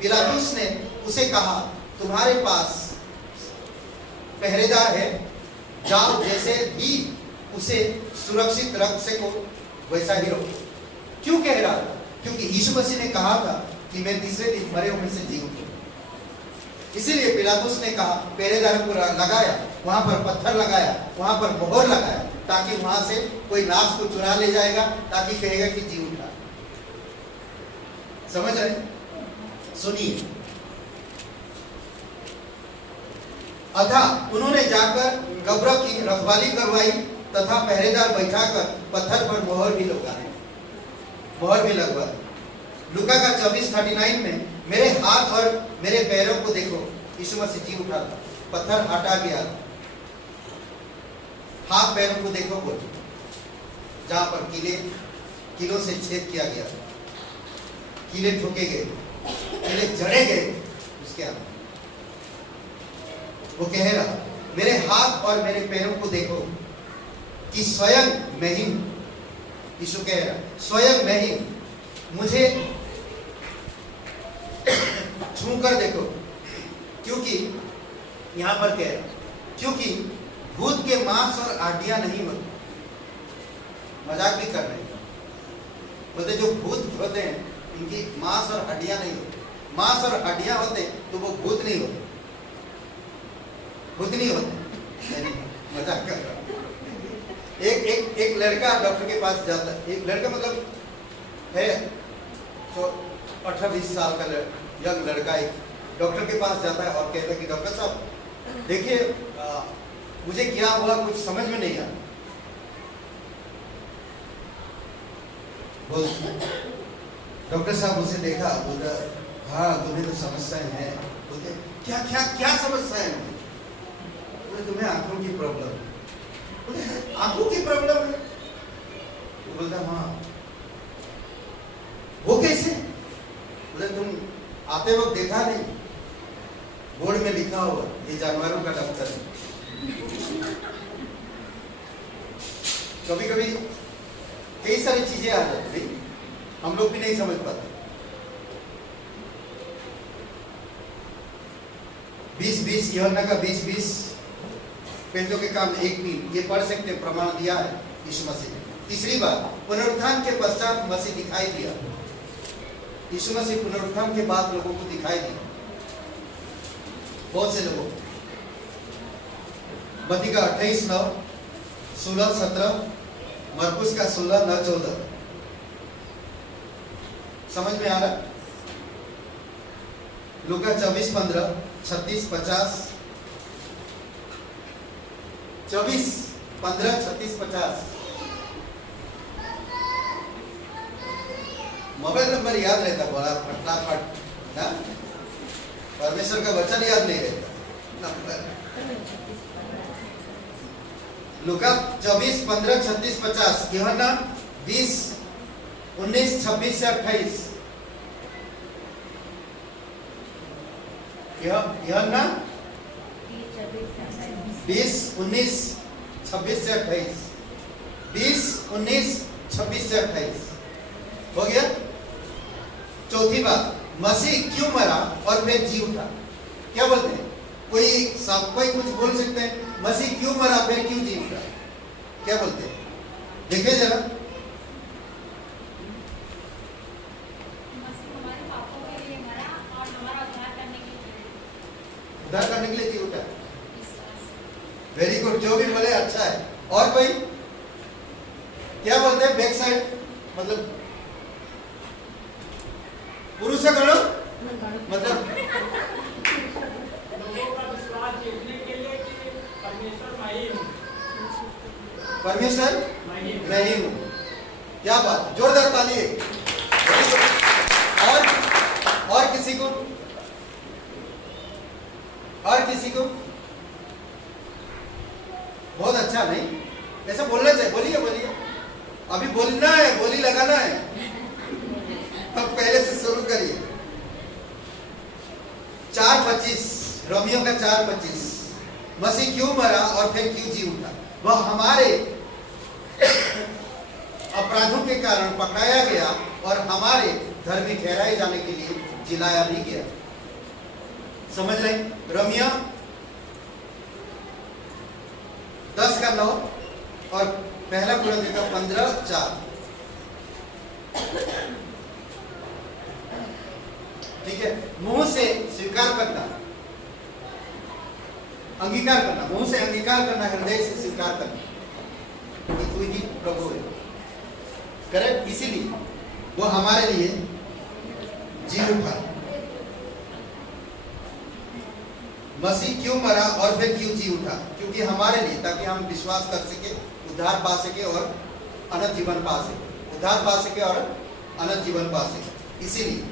पिलातुस ने उसे कहा, तुम्हारे पास पहरेदार है, जाओ जैसे भी उसे सुरक्षित रख सको वैसा ही रखो। क्यों कह रहा? क्योंकि यीशु मसीह ने कहा था कि मैं तीसरे दिन मरे हुए से जी उठूंगा। इसीलिए पिलातुस ने कहा, पहरेदार को लगाया, वहां पर पत्थर लगाया, वहां पर मोहर लगाया, ताकि वहां से कोई लाश को चुरा ले जाएगा, ताकि कहेगा कि जी उठा। समझ रहे? सुनिए, अतः उन्होंने जाकर कब्र की रखवाली करवाई तथा पहरेदार बैठाकर पत्थर पर मोहर भी लगवाई। लूका का 24:39 में, मेरे हाथ और मेरे पैरों को देखो, यीशु मसीह जी उठा था, पत्थर हटा गया, हाथ पैरों को देखो बोल, जहां पर कीलों से छेद किया गया, कीले ठोके गए, कीले जड़े गए उसके अंदर। वो कह रहा, मेरे हाथ और मेरे पैरों को देखो कि स्वयं मैं ही। यीशु कह रहा, स्वयं मैं ही, मुझे छूकर देखो। क्योंकि यहां पर कह रहा, क्योंकि भूत के मांस और हड्डियां नहीं होते। मजाक भी कर रहे हैं, बोलते जो भूत होते हैं इनकी मांस और हड्डियां नहीं होती। मांस और हड्डियां होते तो वो भूत नहीं होते। भूत नहीं होते, मजाक कर रहा। एक लड़का डॉक्टर के पास जाता है। एक लड़का मतलब है तो 18-20 साल का यंग लड़का एक डॉक्टर के पास जाता है और कहता है कि डॉक्टर साहब देखिए, मुझे क्या हुआ कुछ समझ में नहीं आया। बोल, डॉक्टर साहब मुझे देखा, बोला हाँ तुम्हें तो समस्याएं हैं। बोलते क्या क्या क्या समस्याएं हैं? बोले तुम्हें आंखों की प्रॉब्लम। बोले आंखों की प्रॉब्लम है? बोलता हाँ। वो कैसे? बोले तुम आते वक्त देखा नहीं, बोर्ड में लिखा हुआ ये जानवरों का डॉक्टर है। कभी कभी कई सारी चीजें आ जाती हैं, हम लोग भी नहीं समझ पाते। 20:20 यूहन्ना का 20:20 पेटों के काम 1:3 ये पढ़ सकते, प्रमाण दिया है यीशु मसीह ने। तीसरी बात, पुनरुत्थान के पश्चात मसीह दिखाई दिया। यीशु मसीह पुनरुत्थान के बाद लोगों को दिखाई दिया, बहुत से लोगों को। मत्ती का 28:9, 16-17, मरकुस का 16-9-14। समझ में आ रहा? लूका 24:15, 36-50, 24:15, 36-50। मोबाइल नंबर याद रहता बड़ा फटाफट ना, परमेश्वर का वचन याद नहीं रहता नंबर। लूका 24:15, 36-50, यूहन्ना 20:19, 26-28, यूहन्ना 20:19, 26-28, 20:19, 26-28 हो गया। चौथी बात, मसीह क्यों मरा और फिर जी उठा? क्या बोलते हैं? कोई कुछ बोल सकते हैं? मसीह क्यों मरा फिर क्यों जी उठा? क्या बोलते हैं? देखिए जरा। उद्धार करने के लिए जी उठा। वेरी गुड, जो भी बोले अच्छा है। और कोई क्या बोलते हैं? बैक साइड मतलब पुरुष गणों मतलब लोगों का विश्वास जीतने के लिए कि परमेश्वर मैं ही हूँ। परमेश्वर मैं ही हूँ। क्या बात, जोरदार ताली है। और किसी को? और किसी को? बहुत अच्छा, नहीं ऐसा बोलना चाहिए। बोलिए बोलिए, अभी बोलना है, बोली लगाना है। अब पहले से शुरू करिए। 4:25, रोमियो का 4:25, मसीह क्यों मरा और फिर क्यों जी उठा? वह हमारे अपराधों के कारण पकड़ाया गया और हमारे धर्मी ठहराए जाने के लिए जिलाया भी गया। समझ रहे? रोमियो 10:9 और पहला कुरिन्थियों का 15:4। ठीक है, मुंह से स्वीकार करना, अंगीकार करना, मुंह से अंगीकार करना, हृदय से स्वीकार करना कि तू ही प्रभु है। करेक्ट? इसीलिए वो हमारे लिए जी उठा। मसीह क्यों मरा और फिर क्यों जी उठा? क्योंकि हमारे लिए, ताकि हम विश्वास कर सके, उद्धार पा सके और अनंत जीवन पा सके। उद्धार पा सके और अनंत जीवन पा सके। इसीलिए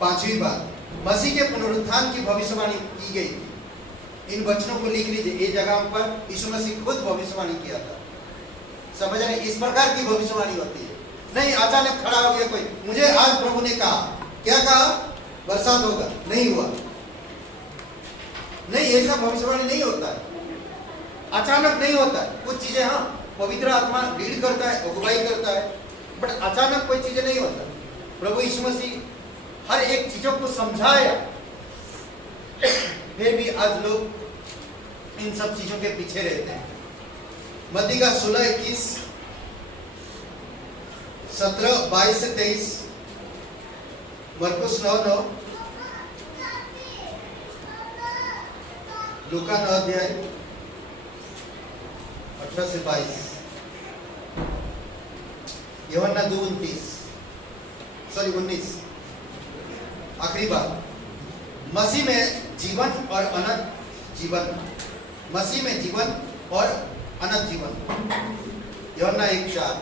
पांचवी बात, मसीह के पुनरुत्थान की भविष्यवाणी की गई थी। इन वचनों को लिख लीजिए। ये जगह पर यीशु मसीह खुद भविष्यवाणी किया था। समझ रहे? इस प्रकार की भविष्यवाणी होती है। नहीं अचानक खड़ा हो गया कोई, मुझे आज प्रभु ने कहा, क्या कहा? बरसात होगा, नहीं हुआ। नहीं, ऐसा भविष्यवाणी नहीं होता है। अचानक नहीं होता है। कुछ चीजें हाँ पवित्र आत्मा लीड करता है, अगुवाई करता है, बट अचानक कोई चीजें नहीं होता। प्रभु यीशु मसीह हर एक चीजों को समझाया, फिर भी आज लोग इन सब चीजों के पीछे रहते हैं। मत्ती का 16:21, 17:22-23, मरकुस 9:9, लूका 9:18-22, यूहन्ना 2:19। आखिरी बात, मसीह में जीवन और अनंत जीवन। मसीह में जीवन और अनंत जीवन। यूहन्ना 1:4,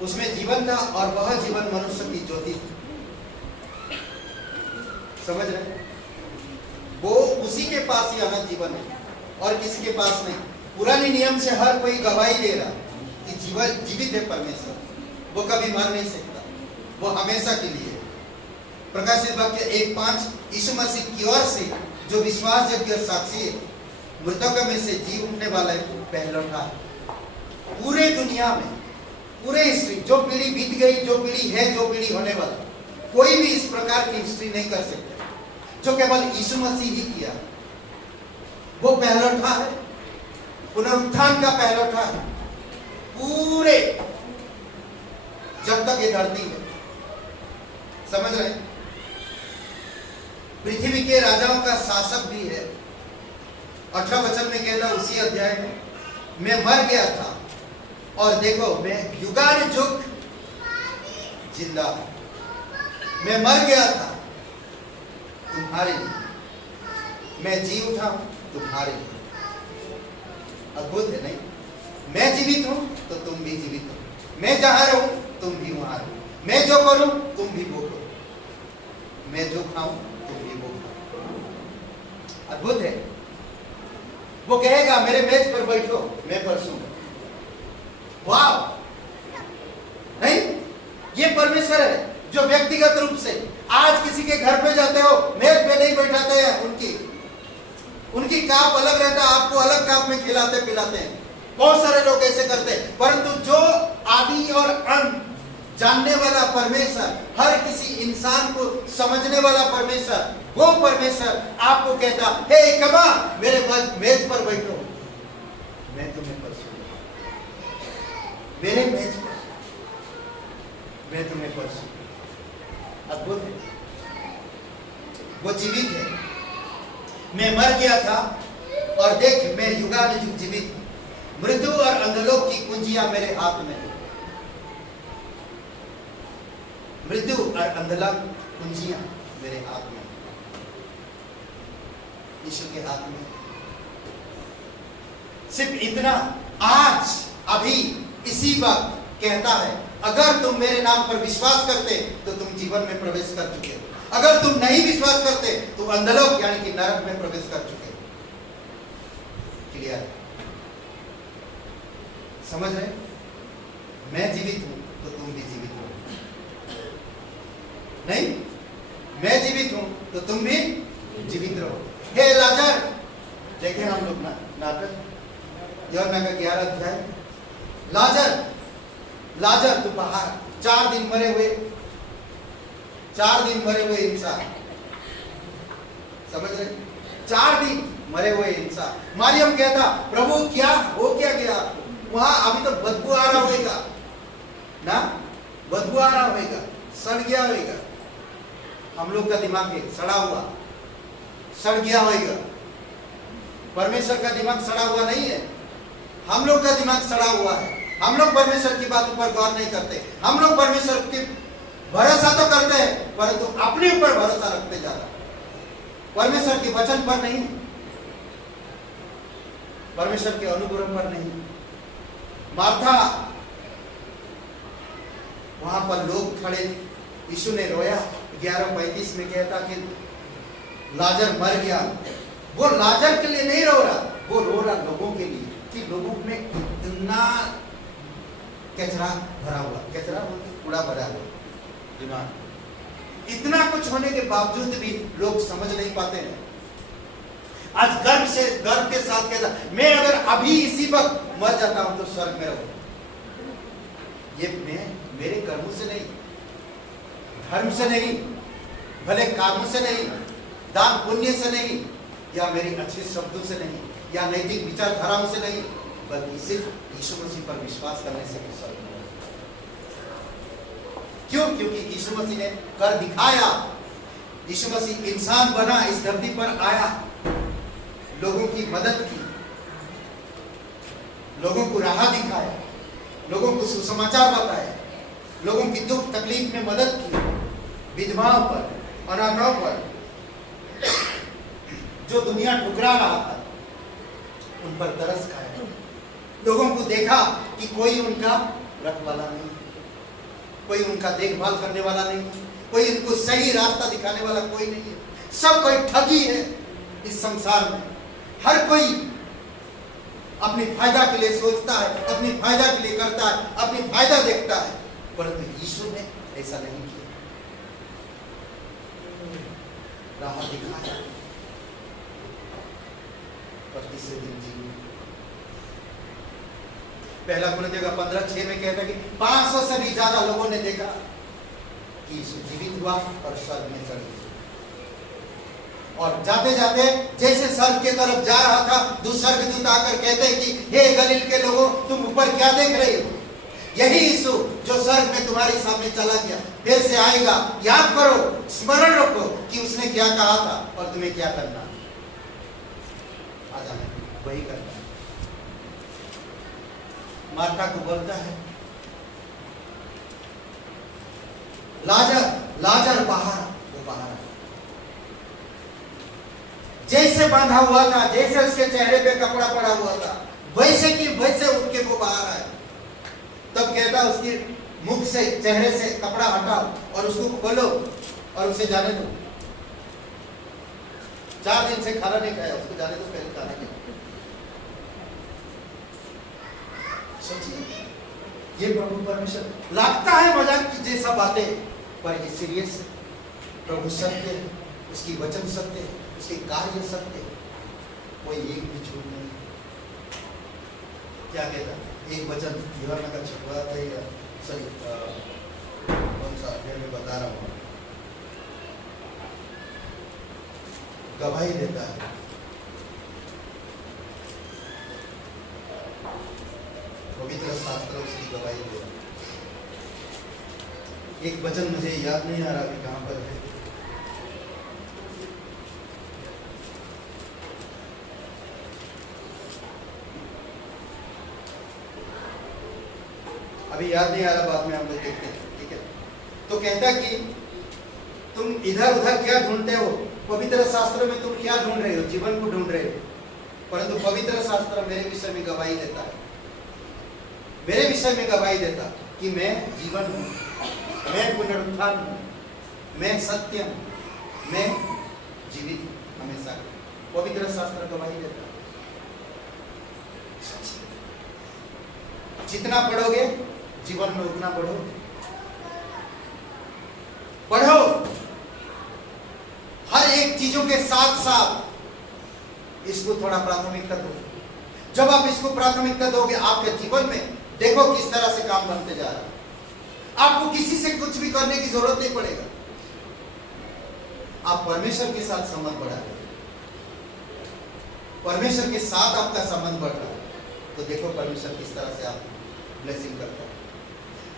उसमें जीवन था और वह जीवन मनुष्य की ज्योति थी। समझ रहे? वो उसी के पास ही अनंत जीवन है और किसी के पास नहीं। पुराने नियम से हर कोई गवाही दे रहा कि जीवित है परमेश्वर, वो कभी मर नहीं सकता। वो हमेशा के लिए। प्रकाशित वाक्य 1:5 यीशु मसीह की ओर से जो विश्वास योग्य और साक्षी है, मृतकों में से जी उठने वाला है, पहलौठा है। पूरे दुनिया में, पूरे हिस्ट्री, जो पीढ़ी बीत गई, जो पीढ़ी है, जो पीढ़ी होने वाला, कोई भी इस प्रकार की हिस्ट्री नहीं कर सकता जो केवल यीशु मसीह ही किया। वो पहलौठा है, पुनरुत्थान का पहलौठा है। पूरे जब तक ये धरती है, समझ रहे, पृथ्वी के राजाओं का शासक भी है। 18 वचन में कहता उसी अध्याय में, मैं मर गया था और देखो मैं युगानुयुग जिंदा हूं। मैं मर गया था तुम्हारे लिए, मैं जी उठा हूं तुम्हारे लिए। अद्भुत है नहीं? मैं जीवित हूं तो तुम भी जीवित हो। मैं जहां रहूं तुम भी वहां रहो। मैं जो करूं तुम भी वो करो। मैं जो खाऊं तुम भी वो खाओ। अद्भुत है। वो कहेगा मेरे मेज पर बैठो, मैं परसूंगा। वाह! नहीं, ये परमेश्वर है जो व्यक्तिगत रूप से आज किसी के घर पे जाते हो, मेज पे नहीं बैठाते हैं। उनकी काप अलग रहता है, आपको अलग काप में खिलाते पिलाते हैं। बहुत सारे लोग ऐसे करते हैं, परंतु जो आदि और अंत जानने वाला परमेश्वर, हर किसी इंसान को समझने वाला परमेश्वर, वो परमेश्वर आपको कहता, हे कमा मेरे मेज पर बैठो, मैं तुम्हें परसूंगा। मेरे मेज पर मैं तुम्हें परसूंगा। अद्भुत है। वो जीवित है। मैं मर गया था और देख मैं युगानुयुग जीवित हूं। मृत्यु और अंधलोक की कुंजियां मेरे हाथ में है। मृत्यु और अंधलोक कुंजियां मेरे हाथ में, यीशु के हाथ में। सिर्फ इतना, आज अभी इसी वक्त कहता है, अगर तुम मेरे नाम पर विश्वास करते तो तुम जीवन में प्रवेश कर चुके हो। अगर तुम नहीं विश्वास करते तो अंधलोक यानी कि नरक में प्रवेश कर चुके हो। क्लियर? समझ रहे? मैं जीवित हूं तो तुम भी जीवित हो। नहीं, मैं जीवित हूं तो तुम भी जीवित रहो। हे लाजर, देखें हम लोग नाटक यूहन्ना का 11 अध्याय। लाजर तू बाहर, 4 दिन मरे हुए, 4 दिन मरे हुए इंसान, समझ रहे? 4 दिन मरे हुए इंसान। मारियम कहता, प्रभु क्या हो, क्या गया आपको? वहां अभी तो बदबू आ रहा होगा ना, बदबू आ रहा होगा, सड़ गया होगा। हम लोग का दिमाग है सड़ा हुआ, सड़ गया होगा। परमेश्वर का दिमाग सड़ा हुआ नहीं है, हम लोग का दिमाग सड़ा हुआ है। हम लोग परमेश्वर की बातों पर गौर नहीं करते। हम लोग परमेश्वर की भरोसा तो करते हैं, परंतु अपने ऊपर भरोसा रखते ज्यादा, परमेश्वर के वचन पर नहीं, परमेश्वर के अनुग्रह पर नहीं। मार्था, वहां पर लोग खड़े, यीशु ने रोया। 11:35 में कहता कि लाजर मर गया। वो लाजर के लिए नहीं रो रहा, वो रो रहा लोगों के लिए कि लोगों में इतना कचरा भरा हुआ, कचरा कूड़ा भरा हुआ दिमाग। इतना कुछ होने के बावजूद भी लोग समझ नहीं पाते हैं। आज गर्व के साथ कहता, मैं अगर अभी इसी वक्त मर जाता हूं तो स्वर्ग में रहूं। ये मैं मेरे कर्मों से नहीं, धर्म से नहीं, भले कामों से नहीं, दान पुण्य से नहीं, या मेरी अच्छे शब्दों से नहीं, या नैतिक विचारधाराओं से नहीं, बल्कि सिर्फ यीशु मसीह पर विश्वास करने से स्वर्ग में। क्यों? क्योंकि यीशु मसीह ने कर दिखाया। यीशु मसीह इंसान बना, इस धरती पर आया, लोगों की मदद की, लोगों को राह दिखाया, लोगों को सुसमाचार बताया, लोगों की दुख तकलीफ में मदद की, विधवाओं पर, अनाथों पर, जो दुनिया ठुकरा रहा था उन पर तरस खाया। लोगों को देखा कि कोई उनका रखवाला नहीं, कोई उनका देखभाल करने वाला नहीं, कोई उनको सही रास्ता दिखाने वाला कोई नहीं है। सब कोई ठगी है इस संसार में। हर कोई अपनी फायदा के लिए सोचता है, अपनी फायदा के लिए करता है, अपनी फायदा देखता है, परंतु यीशु ने ऐसा नहीं किया, राह दिखाया और तीसरे दिन जी। पहला कुरिन्थियों का 15:6 में कहता कि 500 से भी ज्यादा लोगों ने देखा कि यीशु जीवित हुआ और स्वर्ग में चढ़ गया। और जाते जाते जैसे स्वर्ग के तरफ जा रहा था, स्वर्गदूत आकर कहते हैं कि हे गलील के लोगों, तुम ऊपर क्या देख रहे हो? यही यीशु जो स्वर्ग में तुम्हारे सामने चला गया फिर से आएगा। याद करो, स्मरण रखो कि उसने क्या कहा था और तुम्हें क्या करना। आ जाना, वही करना। मार्था को बोलता है, लाजर बाहर, वो बाहर जैसे बांधा हुआ था, जैसे उसके चेहरे पे कपड़ा पड़ा हुआ था, वैसे की वैसे उठ के वो बाहर आया। तब कहता उसकी मुख से, चेहरे से कपड़ा हटाओ और उसको खोलो और उसे जाने दो। 4 दिन से खाना नहीं खाया, उसको जाने दो, पहले खाना नहीं। सोचिए, ये प्रभु परमेश्वर, लगता है मजाक की जैसा बातें, पर ये सीरियस है। प्रभु सत्य है, उसकी वचन सत्य है, उसके कार्य सत्य है, कोई एक भी झूठ नहीं। क्या कहता? एक वचन यूहन्ना का 6वां अध्याय, सॉरी कौन सा अध्याय में बता रहा हूँ, गवाही देता है। पवित्र शास्त्र उसकी गवाही दे रहा है। एक वचन मुझे याद नहीं आ रहा कि कहां पर है। अभी याद नहीं आ रहा, बाद में हम लोग देखते हैं, ठीक है। तो कहता कि तुम इधर उधर क्या ढूंढते हो? पवित्र शास्त्र में तुम क्या ढूंढ रहे हो? जीवन को ढूंढ रहे हो, परंतु पवित्र शास्त्र मेरे विषय में गवाही देता है, मेरे विषय में गवाही देता कि मैं जीवन हूं, मैं पुनरुत्थान हूं, मैं सत्य हूं, मैं जीवित हमेशा। पवित्र शास्त्र गवाही देता है। जितना पढ़ोगे जीवन में उतना बढ़ोगे। पढ़ो, हर एक चीजों के साथ साथ इसको थोड़ा प्राथमिकता दो। जब आप इसको प्राथमिकता दोगे, आपके जीवन में देखो किस तरह से काम बनते जा रहा है। आपको किसी से कुछ भी करने की जरूरत नहीं पड़ेगा। आप परमेश्वर के साथ संबंध बढ़ा रहे, परमेश्वर के साथ आपका संबंध बढ़ रहा है, तो देखो परमेश्वर किस तरह से आप ब्लेसिंग करता है।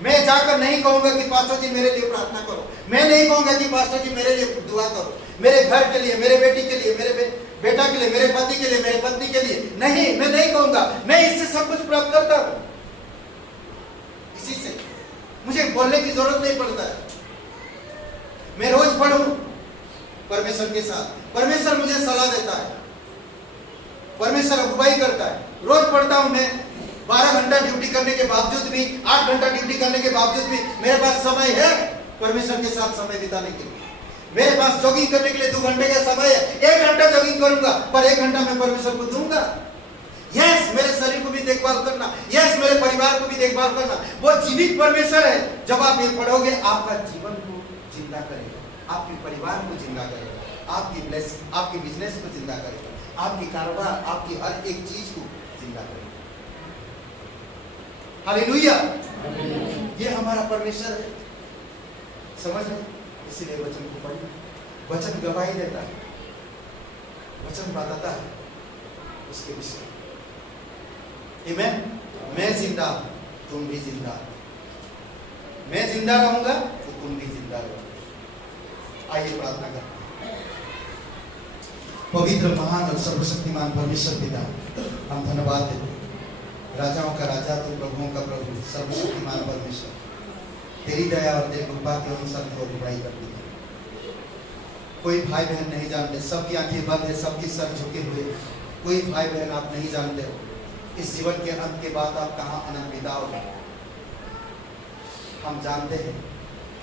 मैं जाकर नहीं कहूंगा कि पास्टर जी मेरे लिए प्रार्थना करो, मैं नहीं कहूंगा कि पास्टर जी मेरे लिए दुआ करो, मेरे घर के लिए, मेरे बेटी के लिए, मेरे बेटा के लिए, मेरे पति के लिए, मेरे पत्नी के लिए। नहीं, मैं नहीं कहूंगा। मैं इससे सब कुछ प्राप्त करता हूं, इसी से मुझे बोलने की जरूरत नहीं पड़ता है। मैं रोज पढ़ूं परमेश्वर के साथ, परमेश्वर मुझे सलाह देता है, परमेश्वर अगुवाई करता है। रोज पढ़ता हूं मैं, 12 घंटा ड्यूटी करने के बावजूद भी, 8 घंटा ड्यूटी करने के बावजूद भी मेरे पास समय है परमेश्वर के साथ समय बिताने के लिए। मेरे पास जॉगिंग करने के लिए 2 घंटे का समय है, 1 घंटा जॉगिंग करूंगा, पर 1 घंटा मैं परमेश्वर को दूंगा। यस, मेरे शरीर को भी देखभाल करना, यस, मेरे परिवार को भी देखभाल करना। वो जीवित परमेश्वर है। जब आप ये पढ़ोगे, आपका जीवन को जिंदा करेगा, आपके परिवार को जिंदा करेगा, आपकी ब्लेसिंग, आपके बिजनेस को जिंदा करेगा, आपकी कारोबार, आपकी हर एक चीज को जिंदा करेगा। हालेलुया, ये हमारा परमेश्वर है। समझ रहे? इसीलिए वचन को पढ़ना, वचन गवाही देता है, वचन बताता है उसके विषय। आमीन। मैं जिंदा हूं, तुम भी जिंदा हो। मैं जिंदा रहूंगा तो तुम भी जिंदा रहोगे। आइए प्रार्थना करते हैं। पवित्र, महान और सर्वशक्तिमान परमेश्वर पिता, हम धन्यवाद देते हैं। राजाओं का राजा तू, प्रभुओं का प्रभु, सर्वशक्तिमान परमेश्वर, तेरी दया और तेरी कृपा के अनुसार तो बुराई करती है। कोई भाई बहन नहीं जानते, सबकी आंखें बंद है, सबकी सर झुके हुए। कोई भाई बहन आप नहीं जानते हो इस जीवन के अंत के बाद आप कहाँ आनंद बिताओगे। हम जानते हैं,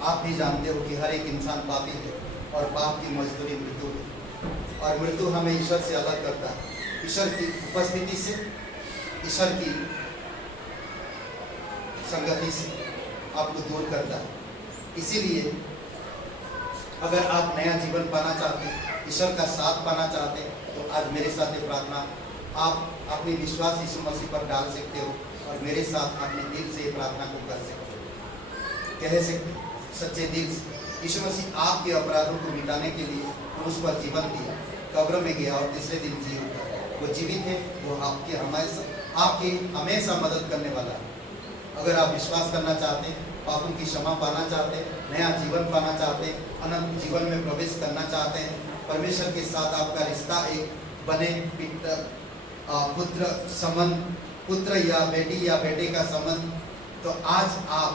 आप भी जानते हो कि हर एक इंसान पापी है और पाप की मजदूरी मृत्यु है, और मृत्यु हमें ईश्वर से अलग करता है, ईश्वर की उपस्थिति से, ईश्वर की संगति से। आपको दूर करता है। इसीलिए अगर आप नया जीवन पाना चाहते हैं, ईश्वर का साथ पाना चाहते हैं, तो आज मेरे साथ ये प्रार्थना आप अपनी विश्वास यीशु मसीह पर डाल सकते हो और मेरे साथ अपने दिल से ये प्रार्थना को कर सकते हो। कह सकते हो सच्चे दिल से, यीशु मसीह आपके अपराधों को मिटाने के लिए क्रूस पर जीवन दिया, कब्र में गया और तीसरे दिन जी उठा। वो जीवित है, वो आपकी हमेशा मदद करने वाला है। अगर आप विश्वास करना चाहते हैं, पापों की क्षमा पाना चाहते हैं, नया जीवन पाना चाहते हैं, अनंत जीवन में प्रवेश करना चाहते हैं, परमेश्वर के साथ आपका रिश्ता एक बने, पुत्र संबंध, पुत्र या बेटे का संबंध, तो आज आप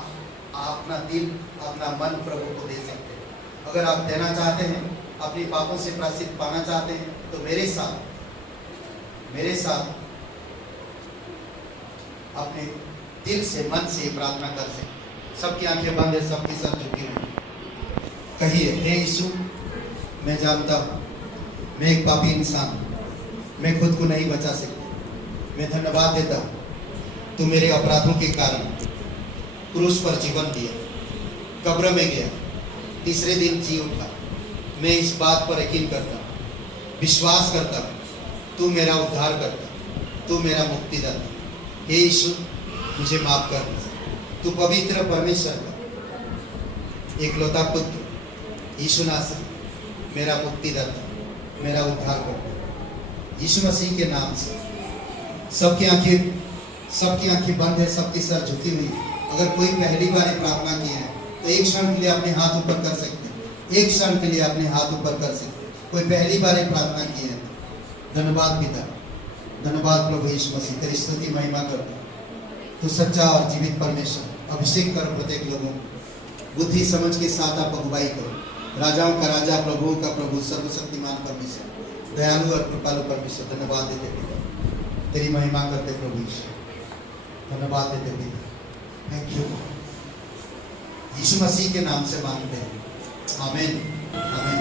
अपना दिल, अपना मन प्रभु को दे सकते हैं। अगर आप देना चाहते हैं, अपनी पापों से प्रायश्चित पाना चाहते हैं, तो मेरे साथ अपने दिल से, मन से प्रार्थना कर सकते। सबकी आंखें बंद है, सबकी सर झुकी हुई। कहिए, हे यीशु, मैं जानता हूँ मैं एक पापी इंसान हूँ, मैं खुद को नहीं बचा सकता। मैं धन्यवाद देता हूँ, तू मेरे अपराधों के कारण क्रूस पर जीवन दिया, कब्र में गया, तीसरे दिन जी उठा। मैं इस बात पर यकीन करता हूँ, विश्वास करता हूँ, तू मेरा उद्धार करता, तू मेरा मुक्तिदाता। हे यीशु, मुझे माफ कर दे। तू पवित्र परमेश्वर का एकलौता पुत्र यीशु नासरी, मेरा मुक्तिदाता, मेरा उद्धार करता। यीशु मसीह के नाम से सबकी आंखें बंद है, सबकी सर झुकी हुई। अगर कोई पहली बार प्रार्थना की है तो एक क्षण के लिए अपने हाथ ऊपर कर सकते हैं, एक क्षण के लिए अपने हाथ ऊपर कर सकते हैं। कोई पहली बार प्रार्थना की है, धन्यवाद पिता, धन्यवाद प्रभु यीशु मसीह, तेरी स्तुति महिमा करता। तू सच्चा और जीवित परमेश्वर, अभिषेक कर प्रत्येक लोगों को, बुद्धि समझ के साथ आप अगुवाई करो। राजाओं का राजा, प्रभुओं का प्रभु, सर्वशक्तिमान परमेश्वर, दयालु और कृपालु परमेश्वर, धन्यवाद देते पिता, तेरी महिमा करते प्रभु यीशु, धन्यवाद देते पिता। थैंक यू, यीशु मसीह के नाम से मांगते हैं, आमीन, आमीन।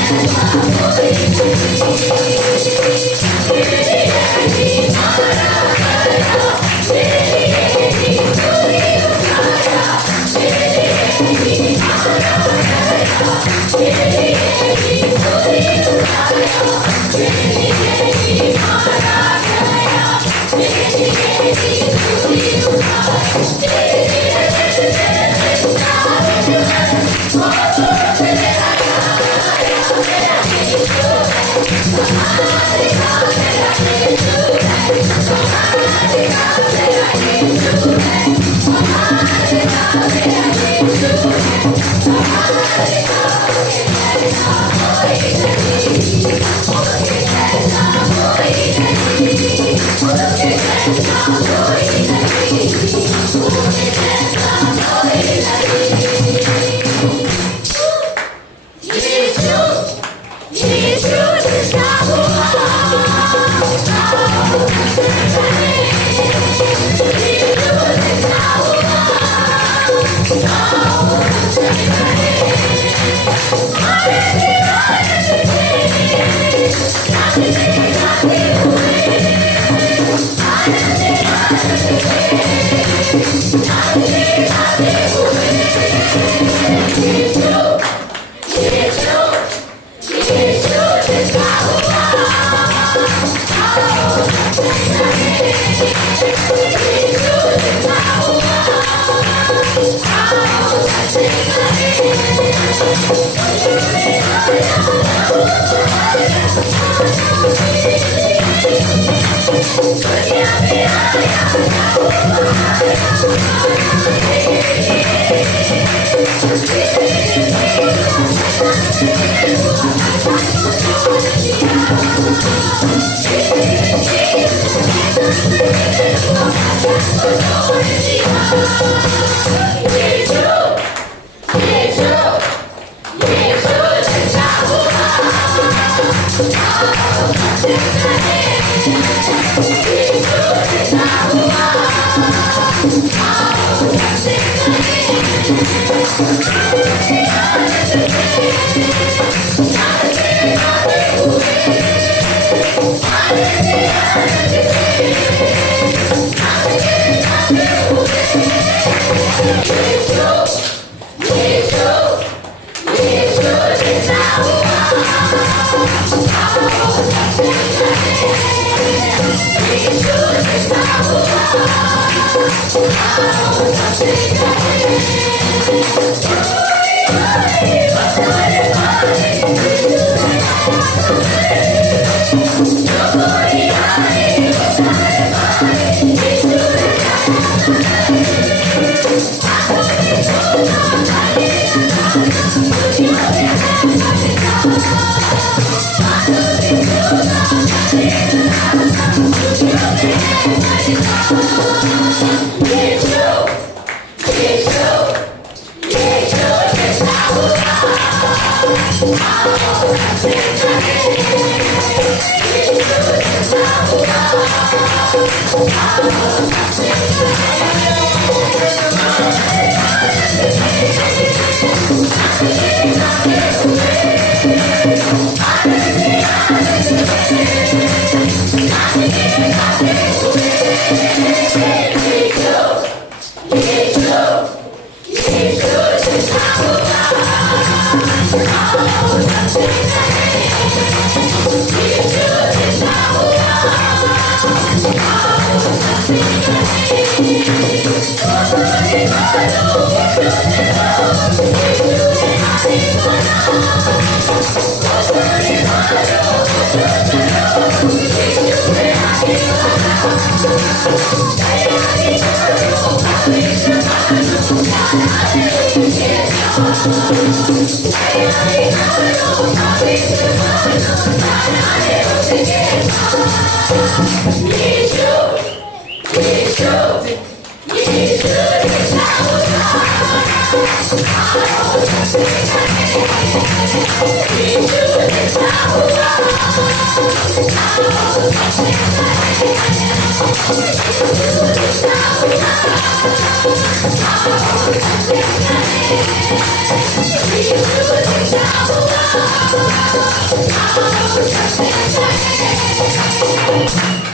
Thank you.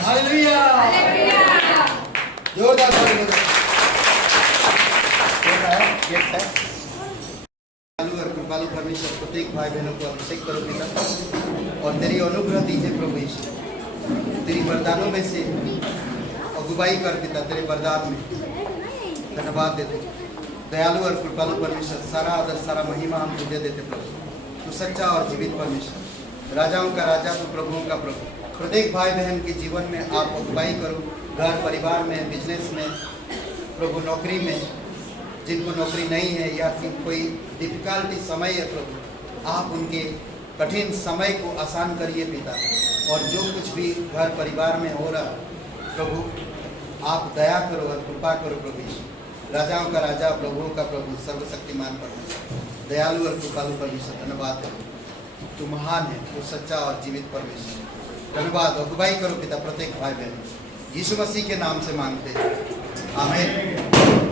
हालेलुया जोरदार ताली बजाओ। कृपालु और कृपालु परमेश्वर प्रत्येक भाई बहनों को अभिषेक करो पिता और तेरी अनुग्रह दीजिए प्रभु यीशु। तेरी वरदानों में से अगुवाई कर पिता, तेरे वरदान में धन्यवाद देते। दयालु और कृपालु परमेश्वर, सारा आदर सारा महिमा हम तुझे देते प्रभु। तू सच्चा और जीवित परमेश्वर, राजाओं का राजा तो प्रभुओं का प्रभु। प्रत्येक भाई बहन के जीवन में आप अगुवाई करो, घर परिवार में, बिजनेस में, प्रभु नौकरी में, जिनको नौकरी नहीं है या फिर कोई डिफिकल्टी समय है प्रभु, आप उनके कठिन समय को आसान करिए पिता। और जो कुछ भी घर परिवार में हो रहा प्रभु, आप दया करो और कृपा करो प्रभु यीशु। राजाओं का राजा, प्रभुओं का प्रभु, सर्वशक्तिमान परमेश्वर, दयालु और कृपालु परमेश्वर, धन्यवाद है। तू महान है, तू सच्चा और जीवित परमेश्वर। धन्यवाद। अगुवाई करो पिता प्रत्येक भाई बहन, यीशु मसीह के नाम से मांगते हैं, आमीन।